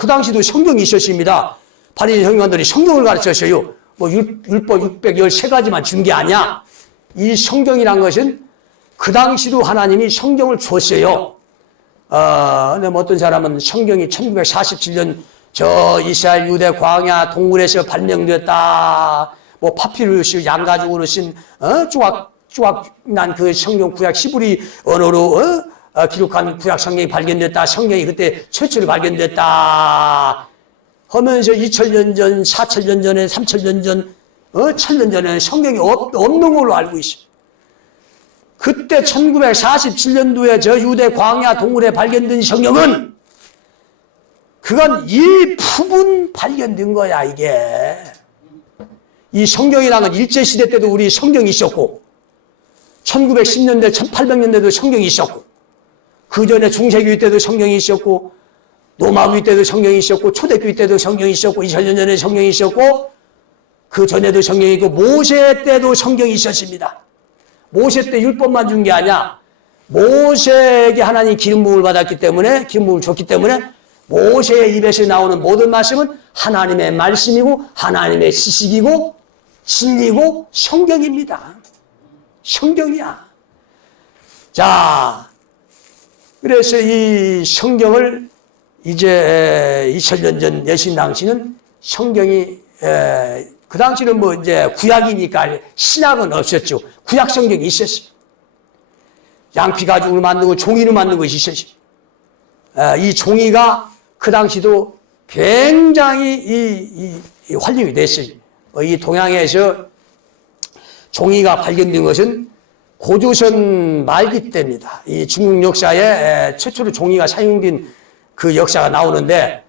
그 당시도 성경이 있었습니다. 바리새인 형님들이 성경을 가르쳤어요. 뭐 율법 613가지만 준 게 아니야. 이 성경이란 것은 그 당시도 하나님이 성경을 줬어요. 근데 뭐 어떤 사람은 성경이 1947년 저 이스라엘 유대 광야 동굴에서 발명되었다. 뭐 파피루스 양가죽으로 쓴 쭈악난 그 성경 구약 히브리 언어로 기록한 구약 성경이 발견됐다. 성경이 그때 최초로 발견됐다. 하면서 2000년 전, 4000년 전에, 3000년 전, 1000년 전에는 성경이 없는 걸로 알고 있어요. 그때 1947년도에 저 유대 광야 동굴에 발견된 성경은 그건 일부분 발견된 거야, 이게. 이 성경이라는 건 일제시대 때도 우리 성경이 있었고, 1910년대, 1800년대도 성경이 있었고, 그 전에 중세교회 때도 성경이 있었고, 로마교회 때도 성경이 있었고, 초대교회 때도 성경이 있었고, 2000년 전에 성경이 있었고, 그 전에도 성경이 있고, 모세 때도 성경이 있었습니다. 모세 때 율법만 준 게 아니야. 모세에게 하나님 기름 부음을 받았기 때문에, 기름 부음을 줬기 때문에, 모세의 입에서 나오는 모든 말씀은 하나님의 말씀이고, 하나님의 지식이고, 진리고, 성경입니다. 성경이야. 자, 그래서 이 성경을 이제 2000년 전 예수님 당시는 성경이 그 당시는 뭐 이제 구약이니까 신약은 없었죠. 구약 성경이 있었어요. 양피 가죽으로 만든 거, 종이로 만든 것이 있었어요. 이 종이가 그 당시도 굉장히 활용이 됐어요. 이 동양에서 종이가 발견된 것은 고조선 말기 때입니다. 이 중국 역사에 최초로 종이가 사용된 그 역사가 나오는데,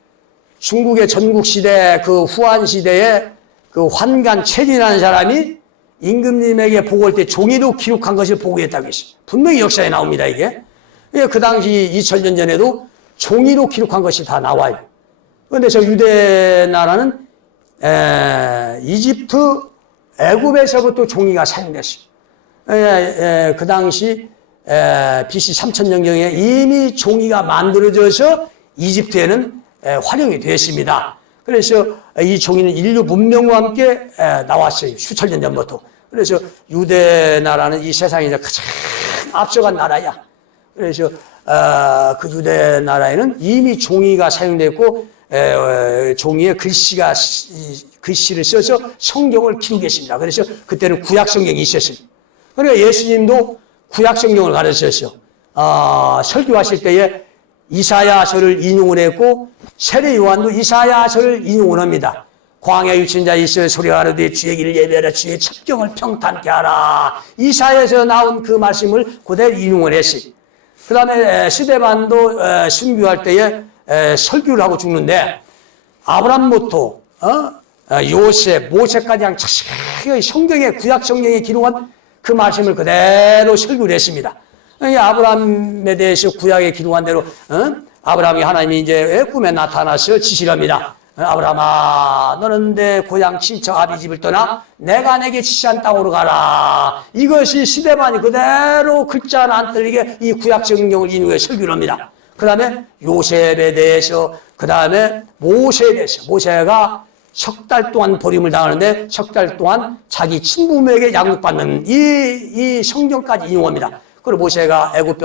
중국의 전국시대 그 후한시대에 그 환관 체리라는 사람이 임금님에게 보고할 때 종이로 기록한 것을 보고했다고 했어요. 분명히 역사에 나옵니다, 이게. 그 당시 2000년 전에도 종이로 기록한 것이 다 나와요. 그런데 저 유대 나라는 이집트, 애굽에서부터 종이가 사용됐어요. 그 당시 BC 3000년경에 이미 종이가 만들어져서 이집트에는 활용이 됐습니다. 그래서 이 종이는 인류 문명과 함께 나왔어요. 수천 년 전부터. 그래서 유대 나라는 이 세상에서 가장 앞서간 나라야. 그래서 그 유대 나라에는 이미 종이가 사용됐고, 종이에 글씨를 써서 성경을 기록했습니다. 그래서 그때는 구약 성경이 있었어요. 그러니까 예수님도 구약 성경을 가르쳤어요. 설교하실 때에 이사야서를 인용을 했고, 세례 요한도 이사야서를 인용을 합니다. 광야에 유친 자 이스라엘 소리가 하르되 주의 길을 예배하라, 주의 첩경을 평탄케 하라. 이사야에서 나온 그 말씀을 그대로 인용을 했어요. 그 다음에 스데반도 순교할 때에 설교를 하고 죽는데, 아브람부터 요셉, 모세까지 한 자세히 성경에, 구약 성경에 기록한 그 말씀을 그대로 설교를 했습니다. 아브라함에 대해서 구약에 기록한 대로 아브라함이 하나님이 이제 꿈에 나타나서 지시를 합니다. 아브라함아, 너는 내 고향 친척 아비 집을 떠나 내가 내게 지시한 땅으로 가라. 이것이 시대만이 그대로 글자 하나 안 틀리게 이 구약 성경을 인용해 설교를 합니다. 그 다음에 요셉에 대해서, 그 다음에 모세에 대해서, 모세가 석 달 동안 버림을 당하는데 석 달 동안 자기 친부모에게 양육받는 이 성경까지 인용합니다. 그리고 모세가 애굽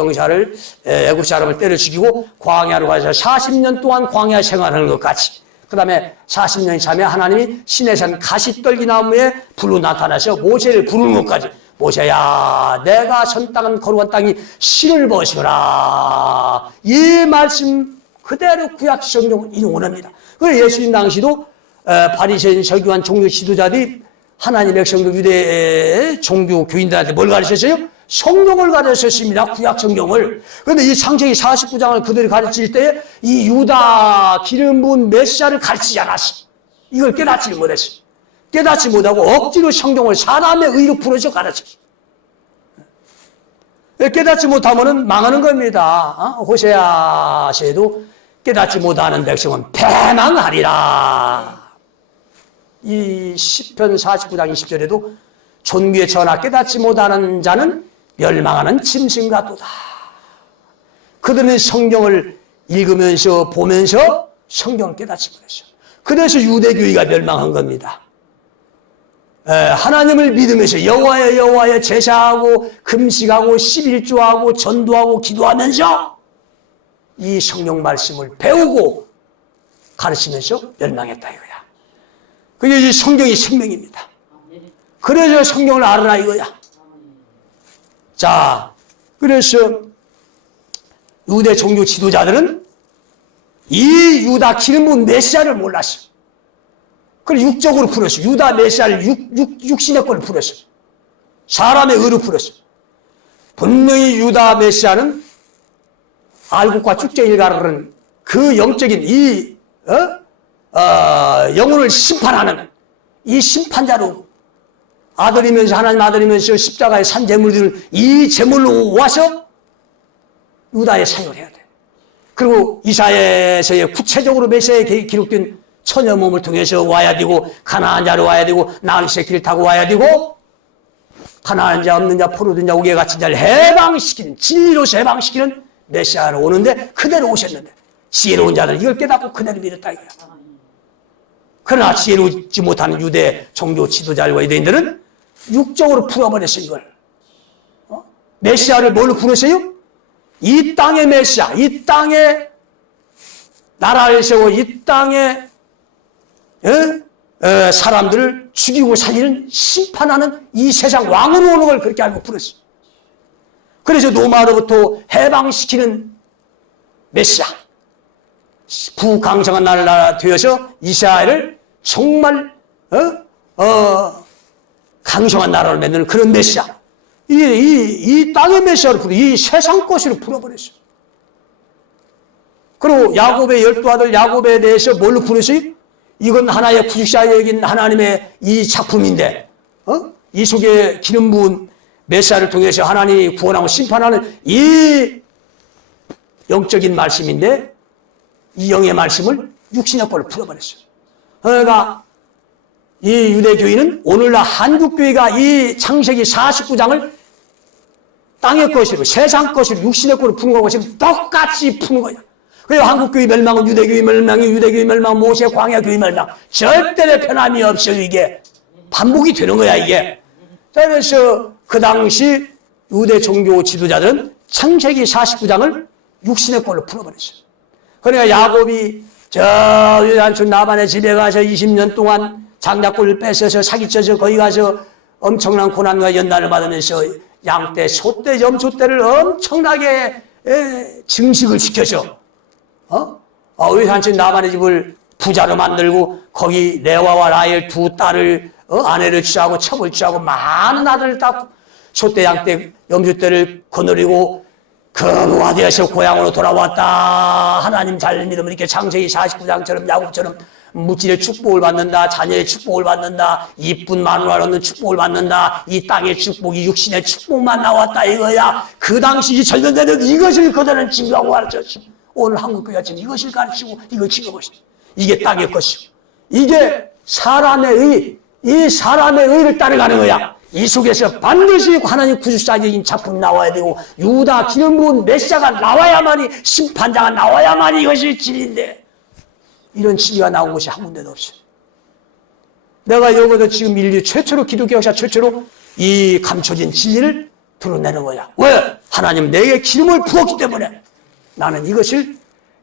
사람을 때려 죽이고 광야로 가서 40년 동안 광야 생활하는 것까지. 그 다음에 40년이 차면 하나님이 시내산 가시떨기 나무에 불로 나타나서 모세를 부르는 것까지. 모세야, 내가 선 땅은 거룩한 땅이 신을 벗으라. 이 말씀 그대로 구약 성경을 인용합니다. 그래서 예수님 당시도 바리새인 서기관 종교 지도자들이 하나님의 백성들 유대 종교 교인들한테 뭘 가르쳤어요? 성경을 가르쳤습니다. 구약 성경을. 그런데 이 창세기 49장을 그들이 가르칠 때 이 유다 기름 부은 메시아를 가르치지 않았어. 이걸 깨닫지 못했어. 깨닫지 못하고 억지로 성경을 사람의 의로 풀어서 가르쳤어. 깨닫지 못하면 망하는 겁니다. 호세아서에도 깨닫지 못하는 백성은 패망하리라. 이 시편 49장 20절에도 존귀의 전하 깨닫지 못하는 자는 멸망하는 짐승 같도다. 그들은 성경을 읽으면서 보면서 성경을 깨닫지 못했어요. 그래서 유대교회가 멸망한 겁니다. 하나님을 믿으면서 여호와여 제사하고 금식하고 11조하고 전도하고 기도하면서 이 성경 말씀을 배우고 가르치면서 멸망했다 이거야. 그게 이 성경이 생명입니다. 그래서 성경을 알아라 이거야. 자, 그래서 유대 종교 지도자들은 이 유다 기름 부은 메시아를 몰랐어. 그걸 육적으로 풀었어. 유다 메시아를 육신의 걸로 풀었어. 사람의 의로 풀었어. 분명히 유다 메시아는 알곡과 쭉쟁이를 가르는 그 영적인 영혼을 심판하는 이 심판자로 아들이면서 하나님 아들이면서 십자가의 산 제물들을 이 제물로 와서 유다에 사용을 해야 돼. 그리고 이사야서에 구체적으로 메시아에 기록된 처녀 몸을 통해서 와야 되고 가나안 자로 와야 되고 나귀 새끼를 타고 와야 되고 가나안 자 없는 자 포로된 자 우게 갇힌 자를 해방시키는 진리로서 해방시키는 메시아로 오는데 그대로 오셨는데 지혜로운 자들은 이걸 깨닫고 그대로 믿었다 이거야. 그러나 지혜롭지 못하는 유대 종교 지도자들과 유대인들은 육적으로 풀어버렸어 이걸. 메시아를 뭘로 풀었어요? 이 땅의 메시아, 이 땅에 나라를 세워 이 땅에 사람들을 죽이고 살리는 심판하는 이 세상 왕으로 오는 걸 그렇게 알고 풀었어. 그래서 로마로부터 해방시키는 메시아, 부강성한 나라 되어서 이스라엘을 정말 강성한 나라로 만드는 그런 메시아. 이 땅의 메시아로 풀어, 이 세상 것으로 풀어버렸어. 그리고 야곱의 12아들 야곱에 대해서 뭘로 풀었어요? 이건 하나의 구속사역인 하나님의 이 작품인데, 이 속에 기름 부은 메시아를 통해서 하나님이 구원하고 심판하는 이 영적인 말씀인데, 이 영의 말씀을 육신의 걸로 풀어버렸어요. 그러니까 이 유대교인은 오늘날 한국교회가 이 창세기 49장을 땅의 것으로 세상 것으로 육신의 걸로 푸는 거고 지금 똑같이 푸는 거야. 그래서 한국교회 멸망은 유대교회 멸망이 유대교회 멸망 모세 광야교회 멸망 절대로 변함이 없어요. 이게 반복이 되는 거야 이게. 그래서 그 당시 유대 종교 지도자들은 창세기 49장을 육신의 걸로 풀어버렸어요. 그러니까 야곱이 저 유단촌 나반의 집에 가서 20년 동안 장작불을 뺏어서 사기쳐서 거기 가서 엄청난 고난과 연단을 받으면서 양떼, 소떼, 염소떼를 엄청나게 증식을 시켜서 유단촌 나반의 집을 부자로 만들고 거기 레와와 라헬 두 딸을 아내를 취하고 첩을 취하고 많은 아들을 낳고 소떼, 양떼, 염소떼를 거느리고 거부가 되어서 고향으로 돌아왔다. 하나님 잘 믿으면 이렇게 창세기 49장처럼 야곱처럼 물질의 축복을 받는다. 자녀의 축복을 받는다. 이쁜 마누라를 얻는 축복을 받는다. 이 땅의 축복이 육신의 축복만 나왔다 이거야. 그 당시 절면대는 이것을 그들은 증거하고 가르쳤어. 오늘 한국교회가 지금 이것을 가르치고 이걸 증거하시죠. 이게 땅의 것이고 이게 사람의 의, 이 사람의 의를 따라가는 거야. 이 속에서 반드시 하나님 구주자적인 작품이 나와야 되고 유다 기름 부은 메시아가 나와야만이 심판자가 나와야만이 이것이 진리인데 이런 진리가 나온 것이 한 군데도 없어요. 내가 여기서 지금 인류 최초로 기독교 역사 최초로 이 감춰진 진리를 드러내는 거야. 왜? 하나님 내게 기름을 부었기 때문에 나는 이것을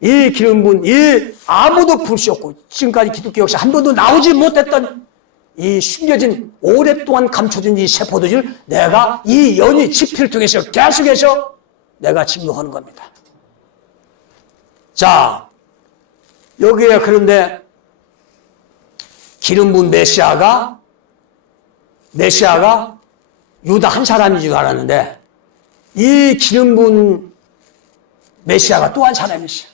이 기름 부은 이 아무도 부을 수 없고 지금까지 기독교 역사 한 번도 나오지 못했던 이 숨겨진 오랫동안 감춰진 이 세포들을 내가 이 연이 집필을 통해서 계속해서 내가 증거하는 겁니다. 자, 여기에 그런데 기름 부은 메시아가 유다 한 사람인 줄 알았는데 이 기름 부은 메시아가 또 한 사람이었어요.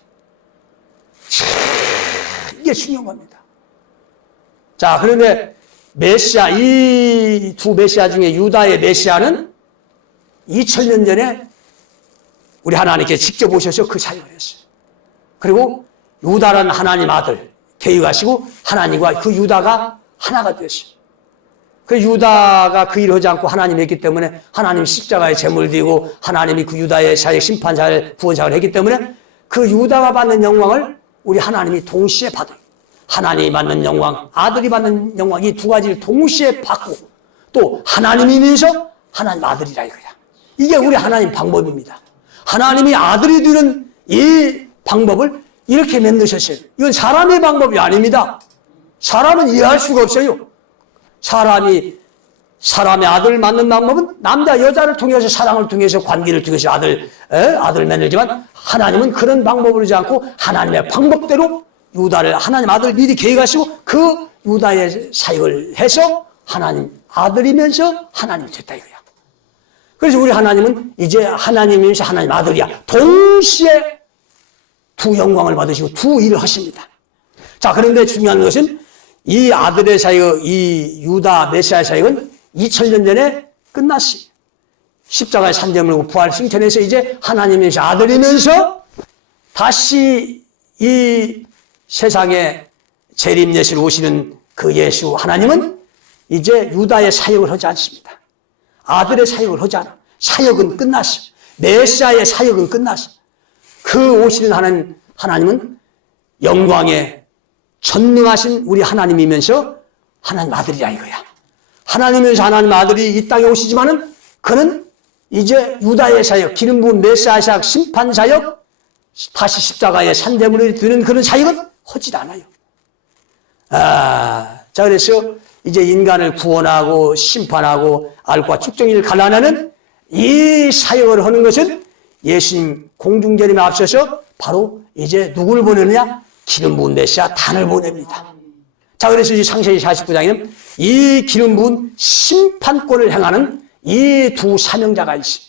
이게 중요한 겁니다. 자, 그런데 메시아, 이 두 메시아 중에 유다의 메시아는 2000년 전에 우리 하나님께 직접 오셔서 그 사역을 했어요. 그리고 유다라는 하나님 아들 계획하시고 하나님과 그 유다가 하나가 되었어요. 그 유다가 그 일을 하지 않고 하나님이 했기 때문에 하나님 십자가에 제물 드리고 하나님이 그 유다의 사역 심판자를 구원자를 했기 때문에 그 유다가 받는 영광을 우리 하나님이 동시에 받아요. 하나님이 받는 영광, 아들이 받는 영광 이 두 가지를 동시에 받고 또 하나님이면서 하나님 아들이라 이거야. 이게 우리 하나님 방법입니다. 하나님이 아들이 되는 이 방법을 이렇게 만드셨어요. 이건 사람의 방법이 아닙니다. 사람은 이해할 수가 없어요. 사람의 아들을 낳는 방법은 남자 여자를 통해서 사랑을 통해서 관계를 통해서 아들을 만들지만 하나님은 그런 방법을 하지 않고 하나님의 방법대로 유다를 하나님 아들 미리 계획하시고 그 유다의 사역을 해서 하나님 아들이면서 하나님이 됐다 이거야. 그래서 우리 하나님은 이제 하나님이면서 하나님 아들이야. 동시에 두 영광을 받으시고 두 일을 하십니다. 자, 그런데 중요한 것은 이 아들의 사역, 이 유다 메시아의 사역은 2000년 전에 끝났어요. 십자가에 산재 물고 부활 승천해서 이제 하나님이면서 아들이면서 다시 이 세상에 재림 예수로 오시는 그 예수 하나님은 이제 유다의 사역을 하지 않습니다. 아들의 사역을 하지 않아. 사역은 끝났어. 메시아의 사역은 끝났어. 그 오시는 하나님은 영광에 전능하신 우리 하나님이면서 하나님 아들이라 이거야. 하나님이면서 하나님 아들이 이 땅에 오시지만은 그는 이제 유다의 사역, 기름 부은 메시아 사역, 심판 사역, 다시 십자가에 산재물을 드는 그런 사역은 하지 않아요. 자, 그래서 이제 인간을 구원하고 심판하고 알과 축정일을 갈라내는 이 사역을 하는 것은 예수님 공중재림에 앞서서 바로 이제 누구를 보내느냐? 기름 부은 메시아 단을 보냅니다. 자, 그래서 이 창세기 49장에는 이 기름 부은 심판권을 행하는 이 두 사명자가 있어.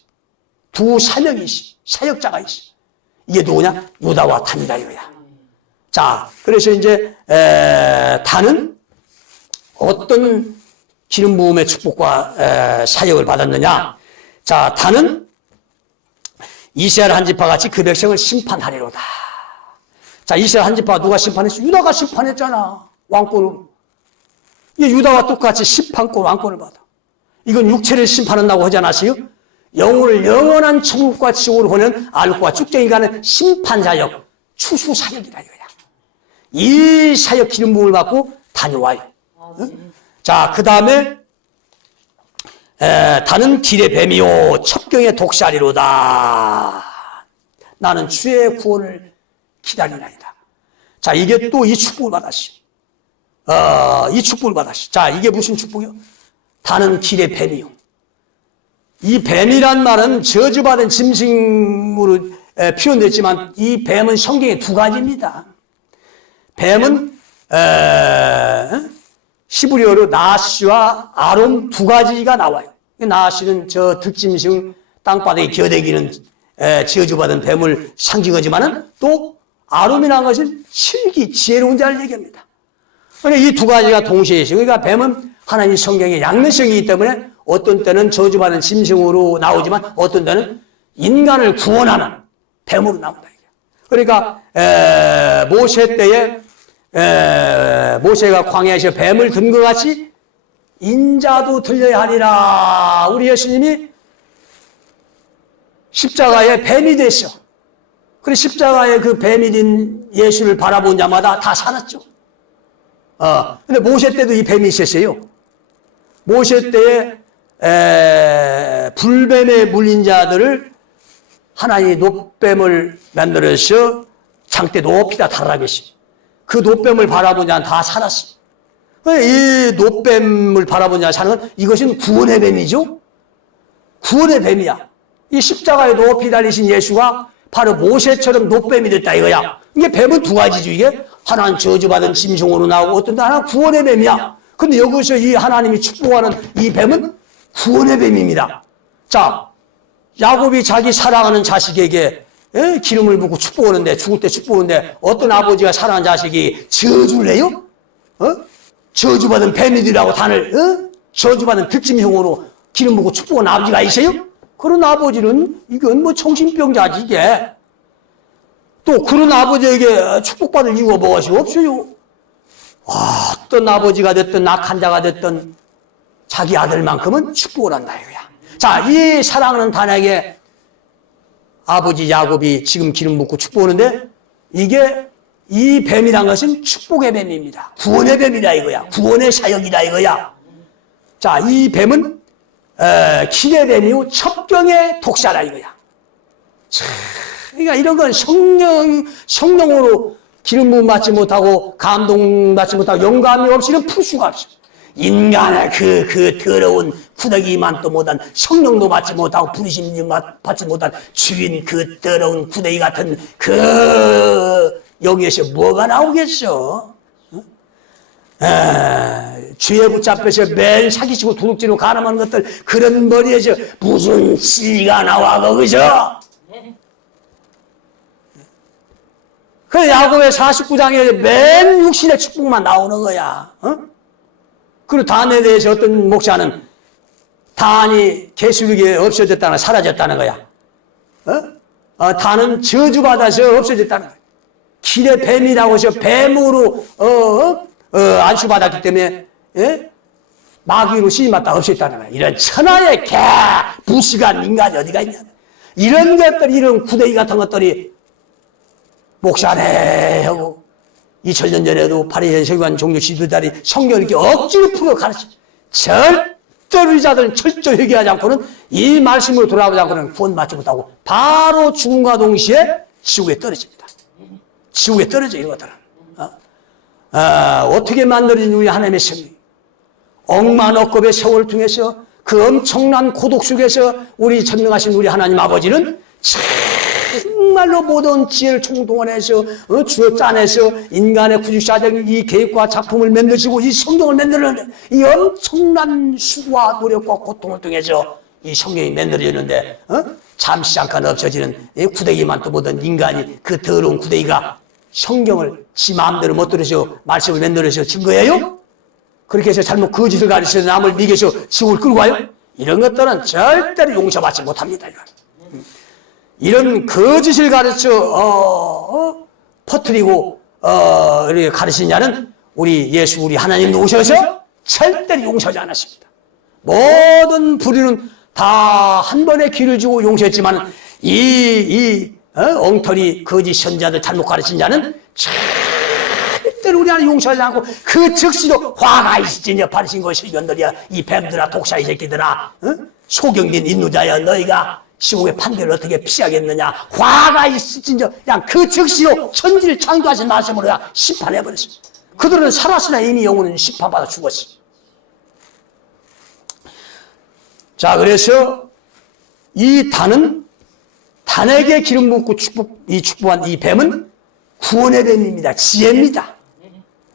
두 사명이 있어. 사역자가 있어. 이게 누구냐? 유다와 단이다 이거야. 자, 그래서 이제 단은 어떤 기름 부음의 축복과 사역을 받았느냐? 자, 단은 이스라엘 한 지파 같이 그 백성을 심판하리로다. 자, 이스라엘 한 지파 누가 심판했어? 유다가 심판했잖아. 왕권으로. 이 유다와 똑같이 심판권, 왕권을 받아. 이건 육체를 심판한다고 하지 않았어요? 영혼을 영원한 천국과 지옥으로 보내는 알과 축정이 가는 심판사역, 추수사역이라 이거야. 이 사역 기름 부음을 받고 다녀와요. 응? 자, 그 다음에 다는 길의 뱀이요 첩경의 독사리로다. 나는 주의 구원을 기다리나이다. 자, 이게 또 이 축복을 받았어. 이 축복을 받았어. 자, 이게 무슨 축복이요? 다는 길의 뱀이요. 이 뱀이란 말은 저주받은 짐승으로 표현됐지만 이 뱀은 성경에 두 가지입니다. 뱀은 히브리어로 나시와 아롬 두 가지가 나와요. 나시는 저 득짐승 땅바닥에 기어다니는 지어주받은 뱀을 상징하지만은 또 아름이라는 것은 실기, 지혜로운 자를 얘기합니다. 이 두 가지가 동시에 있어요. 그러니까 뱀은 하나님 성경의 양면성이기 때문에 어떤 때는 저주받은 짐승으로 나오지만 어떤 때는 인간을 구원하는 뱀으로 나온다. 그러니까 모세 때에 모세가 광야에서 뱀을 든 것 같이 인자도 들려야 하리라. 우리 예수님이 십자가에 뱀이 됐어. 그래 십자가에 그 뱀이 된 예수를 바라본 자마다 다 살았죠. 근데 모세 때도 이 뱀이 있었어요. 모세 때에 불뱀에 물린 자들을 하나님이 놋뱀을 만들어서 장대 높이다 달아계시. 그 놋뱀을 바라본 자는 다 살았어. 이 놋뱀을 바라본 자가 사는 건 이것은 구원의 뱀이죠. 구원의 뱀이야. 이 십자가에 높이 달리신 예수가 바로 모세처럼 놋뱀이 됐다 이거야. 이게 뱀은 두 가지죠. 이게 하나는 저주받은 짐승으로 나오고 어떤 데 하나 구원의 뱀이야. 근데 여기서 이 하나님이 축복하는 이 뱀은 구원의 뱀입니다. 자, 야곱이 자기 사랑하는 자식에게 기름을 붓고 축복하는데 죽을 때 축복하는데 어떤 아버지가 사랑하는 자식이 저주를 해요? 저주받은 뱀이들하고 단을 저주받은 득짐형으로 기름 붓고 축복하는 아버지가 있어요? 그런 아버지는 이건 뭐 정신병자지 이게. 또 그런 아버지에게 축복받을 이유가 무엇이 없어요. 어떤 아버지가 됐든 악한 자가 됐든 자기 아들만큼은 축복을 한다 이거야. 자, 이 사랑하는 단에게 아버지 야곱이 지금 기름 붓고 축복하는데 이게 이 뱀이란 것은 축복의 뱀입니다. 구원의 뱀이다 이거야. 구원의 사역이다 이거야. 자, 이 뱀은 길의 뱀이요 첩경의 독사라 이거야. 그러니까 이런 건 성령으로 기름 부음 받지 못하고 감동 받지 못하고 영감이 없이는 풀 수가 없어. 인간의 그 더러운 구더기만 또 못한 성령도 받지 못하고 부르심 받지 못한 주인 그 더러운 구더기 같은 여기에서 뭐가 나오겠어? 죄에 붙잡혀서 매일 사기치고 도둑질로 가늠하는 것들 그런 머리에서 무슨 씨가 나와 거기서? 그 야고보의 49장에 맨 육신의 축복만 나오는 거야. 그리고 단에 대해서 어떤 목사는 단이 계수록에 없어졌다는 사라졌다는 거야. 단은 저주받아서 없어졌다는 거야. 길의 뱀이라고 해서 뱀으로 안수받았기 때문에 마귀로 시임받다 없었다는 거야. 이런 천하의 무식한 인간이 어디가 있냐. 이런 것들 이런 구더기 같은 것들이 목사네 하고 2000년 전에도 바리새인 서기관 종교 지도자들이 성경을 이렇게 억지로 풀어 가르쳐. 절대로 이 자들은 철저히 회개하지 않고는 이 말씀으로 돌아오지 않고는 구원 받지 못하고 바로 죽음과 동시에 지옥에 떨어집니다. 지옥에 떨어져 이런 것들은. 어떻게 만들어진 우리 하나님의 생명. 억만 억겁의 세월을 통해서 그 엄청난 고독 속에서 우리 전능하신 우리 하나님 아버지는 정말로 모든 지혜를 총동원해서 주어 짜내서 인간의 구주사적인 이 계획과 작품을 만드시고 이 성경을 만들었는데 이 엄청난 수고와 노력과 고통을 통해서 이 성경이 만들어지는데 잠시 잠깐 없어지는 이 구더기만 또 보던 인간이 그 더러운 구더기가 성경을 지 마음대로 못 들으셔 말씀을 만들어서 진 거예요? 그렇게 해서 잘못 거짓을 가르쳐서 남을 미개서 지옥을 끌고 가요? 이런 것들은 절대로 용서받지 못합니다. 이런 거짓을 가르쳐 퍼뜨리고 이렇게 가르친 자는 우리 예수 우리 하나님도 오셔서 절대로 용서하지 않았습니다. 모든 불의는 다 한 번에 기를 주고 용서했지만 엉터리 거짓 선자들 잘못 가르친 자는 절대로 우리 하나님 용서하지 않고 그 즉시로 화가 있으니 바르신 것이 연들이야. 이 뱀들아 독사이 새끼들아 소경된 인누자야 너희가 지옥의 판결을 어떻게 피하겠느냐. 화가 있으신저 그냥 그 즉시로 천지를 창조하신 말씀으로 심판해버렸습니다. 그들은 살았으나 이미 영혼은 심판받아 죽었어. 자, 그래서 이 단에게 기름 붓고 축복한 이 뱀은 구원의 뱀입니다. 지혜입니다.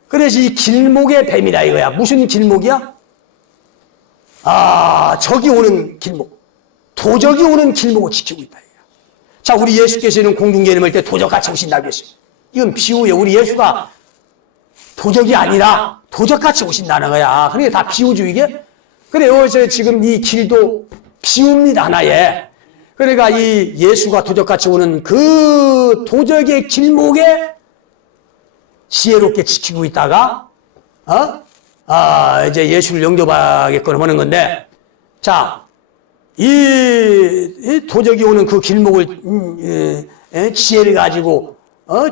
그래서 이 길목의 뱀이라 이거야. 무슨 길목이야? 저기 오는 길목. 도적이 오는 길목을 지키고 있다. 자, 우리 예수께서는 공중제림할 때 도적같이 오신다고 했어요. 이건 비유예요. 우리 예수가 도적이 아니라 도적같이 오신다는 거야. 그러니까 다 비유죠, 이게. 그래요. 지금 이 길도 비유입니다, 하나에. 그러니까 이 예수가 도적같이 오는 그 도적의 길목에 지혜롭게 지키고 있다가, 이제 예수를 영접하게끔 하는 건데, 자, 이 도적이 오는 그 길목을, 지혜를 가지고,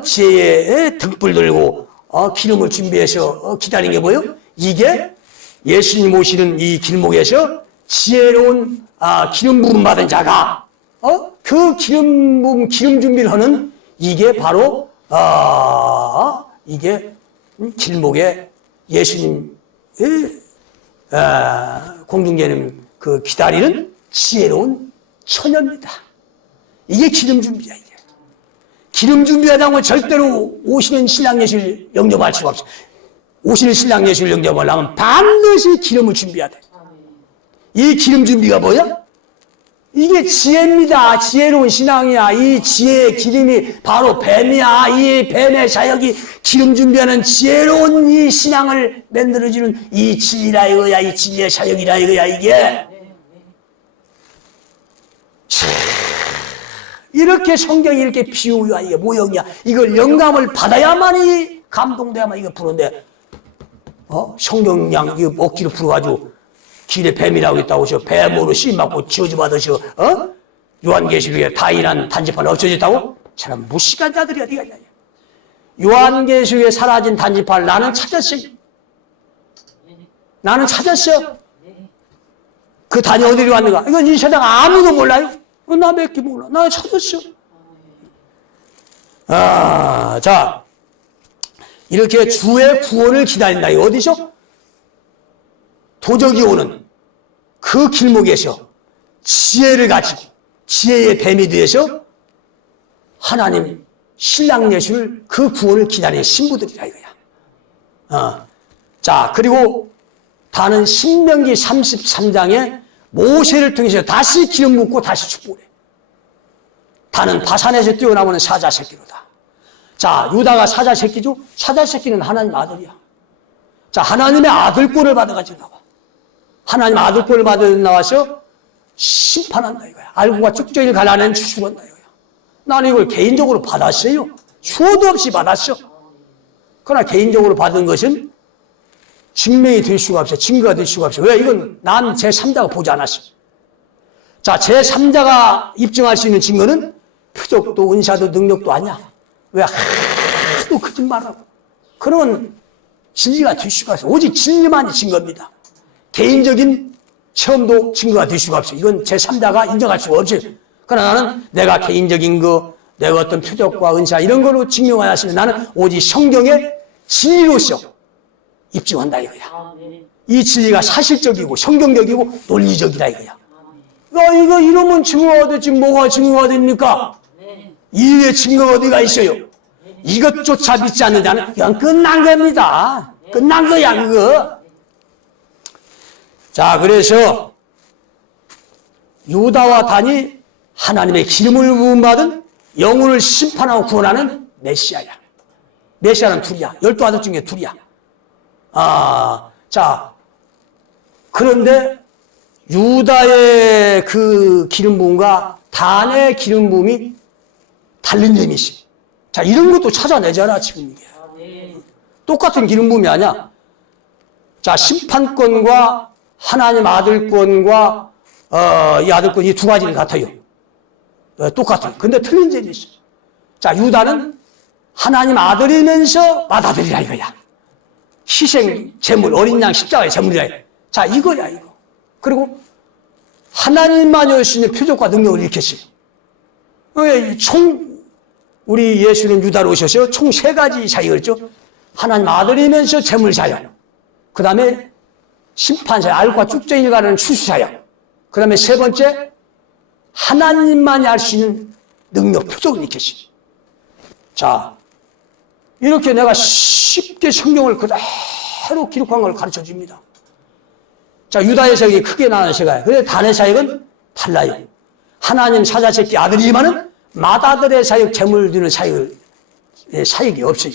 지혜에 등불 들고, 기름을 준비해서 기다리는 게 뭐예요? 이게 예수님 오시는 이 길목에서 지혜로운, 기름 부음 받은 자가, 그 기름 준비를 하는 이게 바로, 이게 길목에 예수님, 공중제님 그 기다리는 지혜로운 처녀입니다. 이게 기름 준비야, 이게. 기름 준비하다 보면 절대로 오시는 신랑 예수를 영접할 수가 없어. 오시는 신랑 예수를 영접하려면 반드시 기름을 준비해야 돼. 이 기름 준비가 뭐야? 이게 지혜입니다. 지혜로운 신앙이야. 이 지혜의 기름이 바로 뱀이야. 이 뱀의 사역이 기름 준비하는 지혜로운 이 신앙을 만들어주는 이 진리라 이거야. 이 진리의 사역이라 이거야, 이게. 이렇게 성경이 이렇게 비유야, 이게 모형이야. 이걸 영감을 받아야만이 감동돼야만 이거 부르는데, 성경양 이거 억지로 풀어가지고 길에 뱀이라고 했다고 저 뱀으로 씌맞고 저주받으셔, 요한계시록에 다인한 단지판 없어졌다고? 참 무식한 자들이 어디가 있냐. 요한계시록에 사라진 단지판을 나는 찾았어요. 나는 찾았어. 그 단이 어디로 왔는가? 이건 이 세상 아무도 몰라요. 나 몇 개 몰라. 나 찾았어. 자, 이렇게 주의 구원을 기다린다. 이거 어디서? 도적이 오는 그 길목에서 지혜를 가지고 지혜의 뱀이 되어서 하나님 신랑 예수를 그 구원을 기다리는 신부들이라 이거야. 자, 그리고 다는 신명기 33장에 모세를 통해서 다시 기름 붓고 다시 축복을 해. 다는 바산에서 뛰어나오는 사자 새끼로다. 자, 유다가 사자 새끼죠? 사자 새끼는 하나님 아들이야. 자, 하나님의 아들꼴을 받아가지고 나와. 하나님 아들꼴을 받아 나와서 심판한다 이거야. 알고가 쭉저기를 갈라낸 추수한다 이거야. 나는 이걸 개인적으로 받았어요. 수호도 없이 받았어. 그러나 개인적으로 받은 것은 증명이 될 수가 없어. 증거가 될 수가 없어. 왜? 이건 난 제3자가 보지 않았어. 자, 제3자가 입증할 수 있는 증거는 표적도 은사도 능력도 아니야. 왜? 하도 거짓말하고. 그런 진리가 될 수가 없어. 오직 진리만이 증거입니다. 개인적인 체험도 증거가 될 수가 없어. 이건 제3자가 인정할 수가 없어. 그러나 나는 내가 개인적인 거, 내가 어떤 표적과 은사 이런 걸로 증명해야 하시면 나는 오직 성경의 진리로서 입증한다 이거야. 이 진리가 사실적이고 성경적이고 논리적이다 이거야. 이거 이러면 증거가 됐지 뭐가 증거가 됩니까? 이외에 증거가 어디가 있어요? 이것조차 믿지 않는 자는 그냥 끝난 겁니다. 끝난 거야 그거. 자, 그래서 유다와 단이 하나님의 기름을 부음받은 영혼을 심판하고 구원하는 메시아야. 메시아는 둘이야. 12아들 중에 둘이야. 자, 그런데 유다의 그 기름 부음과 단의 기름 부음이 다른 점이 있어. 자, 이런 것도 찾아내잖아, 지금 이게. 똑같은 기름 부음이 아니야. 자, 심판권과 하나님 아들권과, 이 아들권, 이 두 가지는 같아요. 똑같아요. 근데 틀린 점이 있어. 자, 유다는 하나님 아들이면서 맏아들이라 이거야. 희생, 제물, 어린 양 십자가의 제물이라. 자, 이거야, 이거. 그리고 하나님만이 할 수 있는 표적과 능력을 일으켰어요. 우리 예수는 유다로 오셔서 총 3가지 사역이었죠. 하나님 아들이면서 제물 사역. 그 다음에 심판사역, 알과 쭉정이를 가르는 추수사역. 그 다음에 3번째, 하나님만이 할 수 있는 능력, 표적을 일으켰어요. 자, 이렇게 내가 쉽게 성경을 그대로 기록한 걸 가르쳐 줍니다. 자, 유다의 사역이 크게 나는 사역이에요. 그런데 단의 사역은 달라요. 하나님 사자새끼 아들이지만은 마다들의 사역, 재물 드는 사역이 없어요.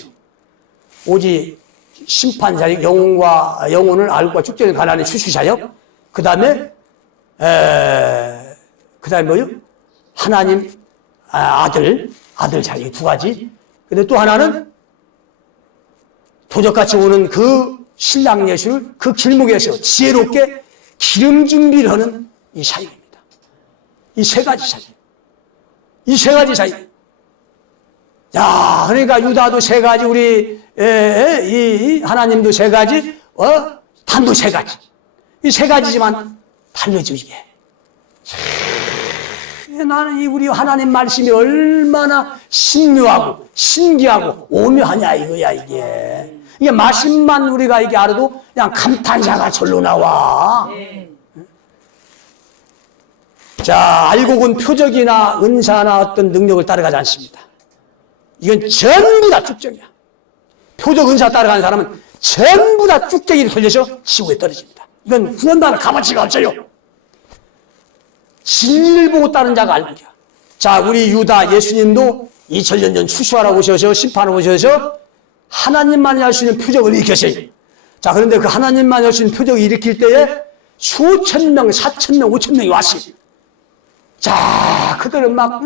오직 심판 사역, 영혼과 영혼을 알고 축전을 가라는 추수 사역, 그 다음에 뭐요? 하나님 아들 사역 두 가지. 근데 또 하나는 도적같이 오는 그 신랑 예수를 그 길목에서 지혜롭게 기름 준비를 하는 이 사역입니다. 이 세 가지 사역. 이 세 가지 사역. 야, 그러니까 유다도 세 가지, 우리 이 하나님도 세 가지, 단도 세 가지. 이 세 가지지만 달라져 이게. 나는 이 우리 하나님 말씀이 얼마나 신묘하고 신기하고 오묘하냐 이거야 이게. 이게 말씀만 우리가 이게 알아도 그냥 감탄사가 절로 나와. 자, 알곡은 표적이나 은사나 어떤 능력을 따라가지 않습니다. 이건 전부 다 쭉정이야. 표적 은사 따라가는 사람은 전부 다 쭉정이를 돌려서 지구에 떨어집니다. 이건 구원받을 값어치가 없어요. 진리를 보고 따른 자가 알곡이야. 자, 우리 유다 예수님도 2000년 전 추수하러 오셔서 심판하러 오셔서 하나님만이 할 수 있는 표적을 일으켰어요. 자, 그런데 그 하나님만이 할 수 있는 표적을 일으킬 때에 수천 명, 4,000명, 5,000명이 왔어요. 자, 그들은 막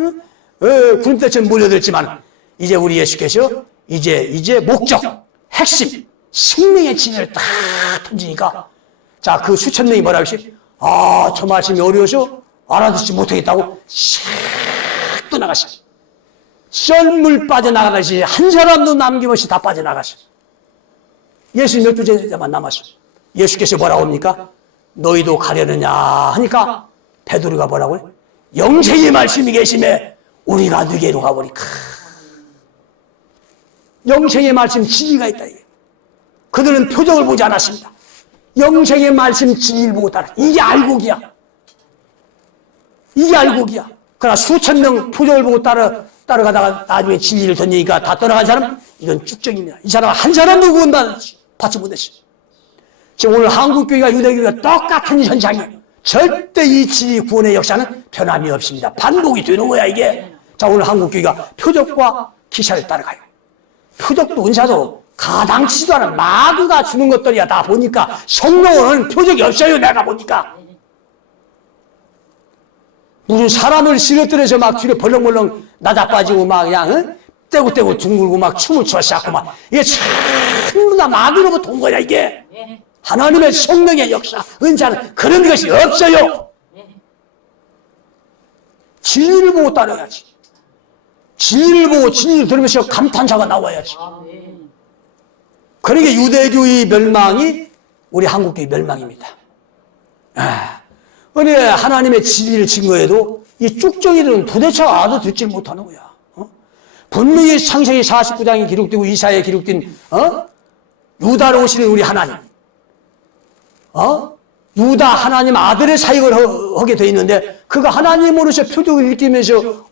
구름대처럼 몰려들지만 이제 우리 예수께서 이제 목적, 핵심, 생명의 진리를 딱 던지니까 자, 그 수천 명이 뭐라고 했지? 아, 저 말씀이 어려워서 알아듣지 못하겠다고 샥 떠나갔어요. 썰물 빠져나가듯이 한 사람도 남김없이 다 빠져나갔어요. 예수 몇 주제만 남았어요. 예수께서 뭐라고 합니까? 너희도 가려느냐 하니까 베드로가 뭐라고 해? 영생의 말씀이 계심에 우리가 너게로 가보니 영생의 말씀 진리가 있다. 이게. 그들은 표적을 보지 않았습니다. 영생의 말씀 진리를 보고 따라. 이게 알곡이야. 이게 알곡이야. 그러나 수천 명 표적을 보고 따라가다가 나중에 진리를 던지니까 다 떠나간 사람, 이건 쭉정입니다. 이 사람 한 사람도 구원받지 못했어요. 지금 오늘 한국교회가 유대교회가 똑같은 현상이에요. 절대 이 진리 구원의 역사는 변함이 없습니다. 반복이 되는 거야 이게. 자, 오늘 한국교회가 표적과 기사를 따라가요. 표적도 은사도 가당치도 않은 마귀가 주는 것들이야. 다 보니까 성령은 표적이 없어요. 내가 보니까. 무슨 사람을 시러뜨려서 막 뒤로 벌렁벌렁 나자빠지고 막 그냥 떼고 둥글고 막 춤을 춰 쌓고 막 이게 전부 다 마귀로부터 온 거야 이게. 하나님의 성령의 역사, 은사는 그런 것이 없어요. 진리를 보고 따라야지. 진리를 보고 진리를 들으면서 감탄사가 나와야지. 그러니까 유대교의 멸망이 우리 한국교의 멸망입니다. 그런데 하나님의 진리를 증거해도 이 쭉정이들은 도대체 알아듣지 못하는 거야. 분명히 창세기 49장에 기록되고 이사야에 기록된 유다로 오시는 우리 하나님. 유다 하나님 아들의 사역을 하게 돼 있는데 그가 하나님으로서 표적을 일으키면서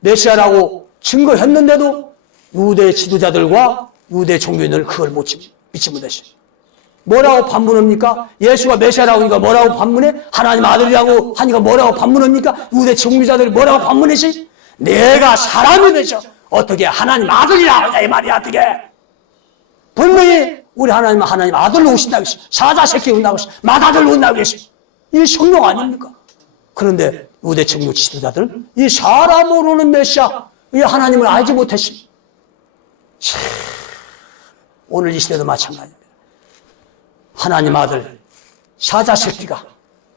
메시아라고 증거했는데도 유대 지도자들과 유대 종교인들은 그걸 믿지 못했어요. 뭐라고 반문합니까? 예수가 메시아라고 하니까 뭐라고 반문해? 하나님 아들이라고 하니까 뭐라고 반문합니까? 유대 종교자들이 뭐라고 반문했어요? 내가 사람이 되셔 어떻게 하나님 아들이라고 하냐 이 말이야. 어떻게 분명히 우리 하나님 아들로 오신다고 했어요. 사자 새끼 온다고 했어요. 맏아들로 온다고 했어요. 이게 성령 아닙니까? 그런데 유대 종교 지도자들은 이 사람으로 오는 메시아 이 하나님을 알지 못했어요. 오늘 이 시대도 마찬가지입니다. 하나님 아들 사자 새끼가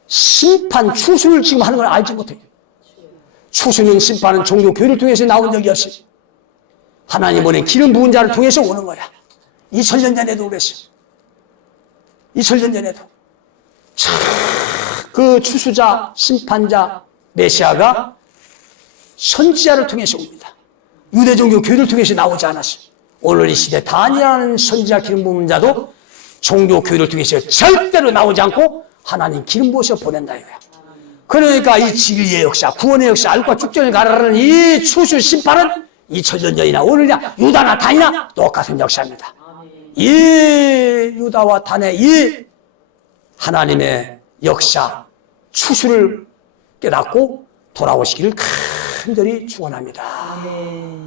심판 추수를 지금 하는 걸 알지 못해요. 추수는 심판은 종교 교회를 통해서 나온 적이 없어요. 하나님 보낸 기름 부은 자를 통해서 오는 거야. 2000년 전에도 그랬어요. 2000년 전에도 그 추수자 심판자 메시아가 선지자를 통해서 옵니다. 유대 종교 교회를 통해서 나오지 않았어요. 오늘 이 시대 다니엘이라는 선지자 기름 부은 자도 종교 교회를 통해서 절대로 나오지 않고 하나님 기름 부어서 보낸다 이거야. 그러니까 이 진리의 역사, 구원의 역사, 알과 축전을 가르는 이 추수 심판은 2000년 전이나 오늘이나 유다나 단이나 똑같은 역사입니다. 이 유다와 단의 이 하나님의 역사, 추수를 깨닫고 돌아오시기를 간절히 축원합니다. 아멘.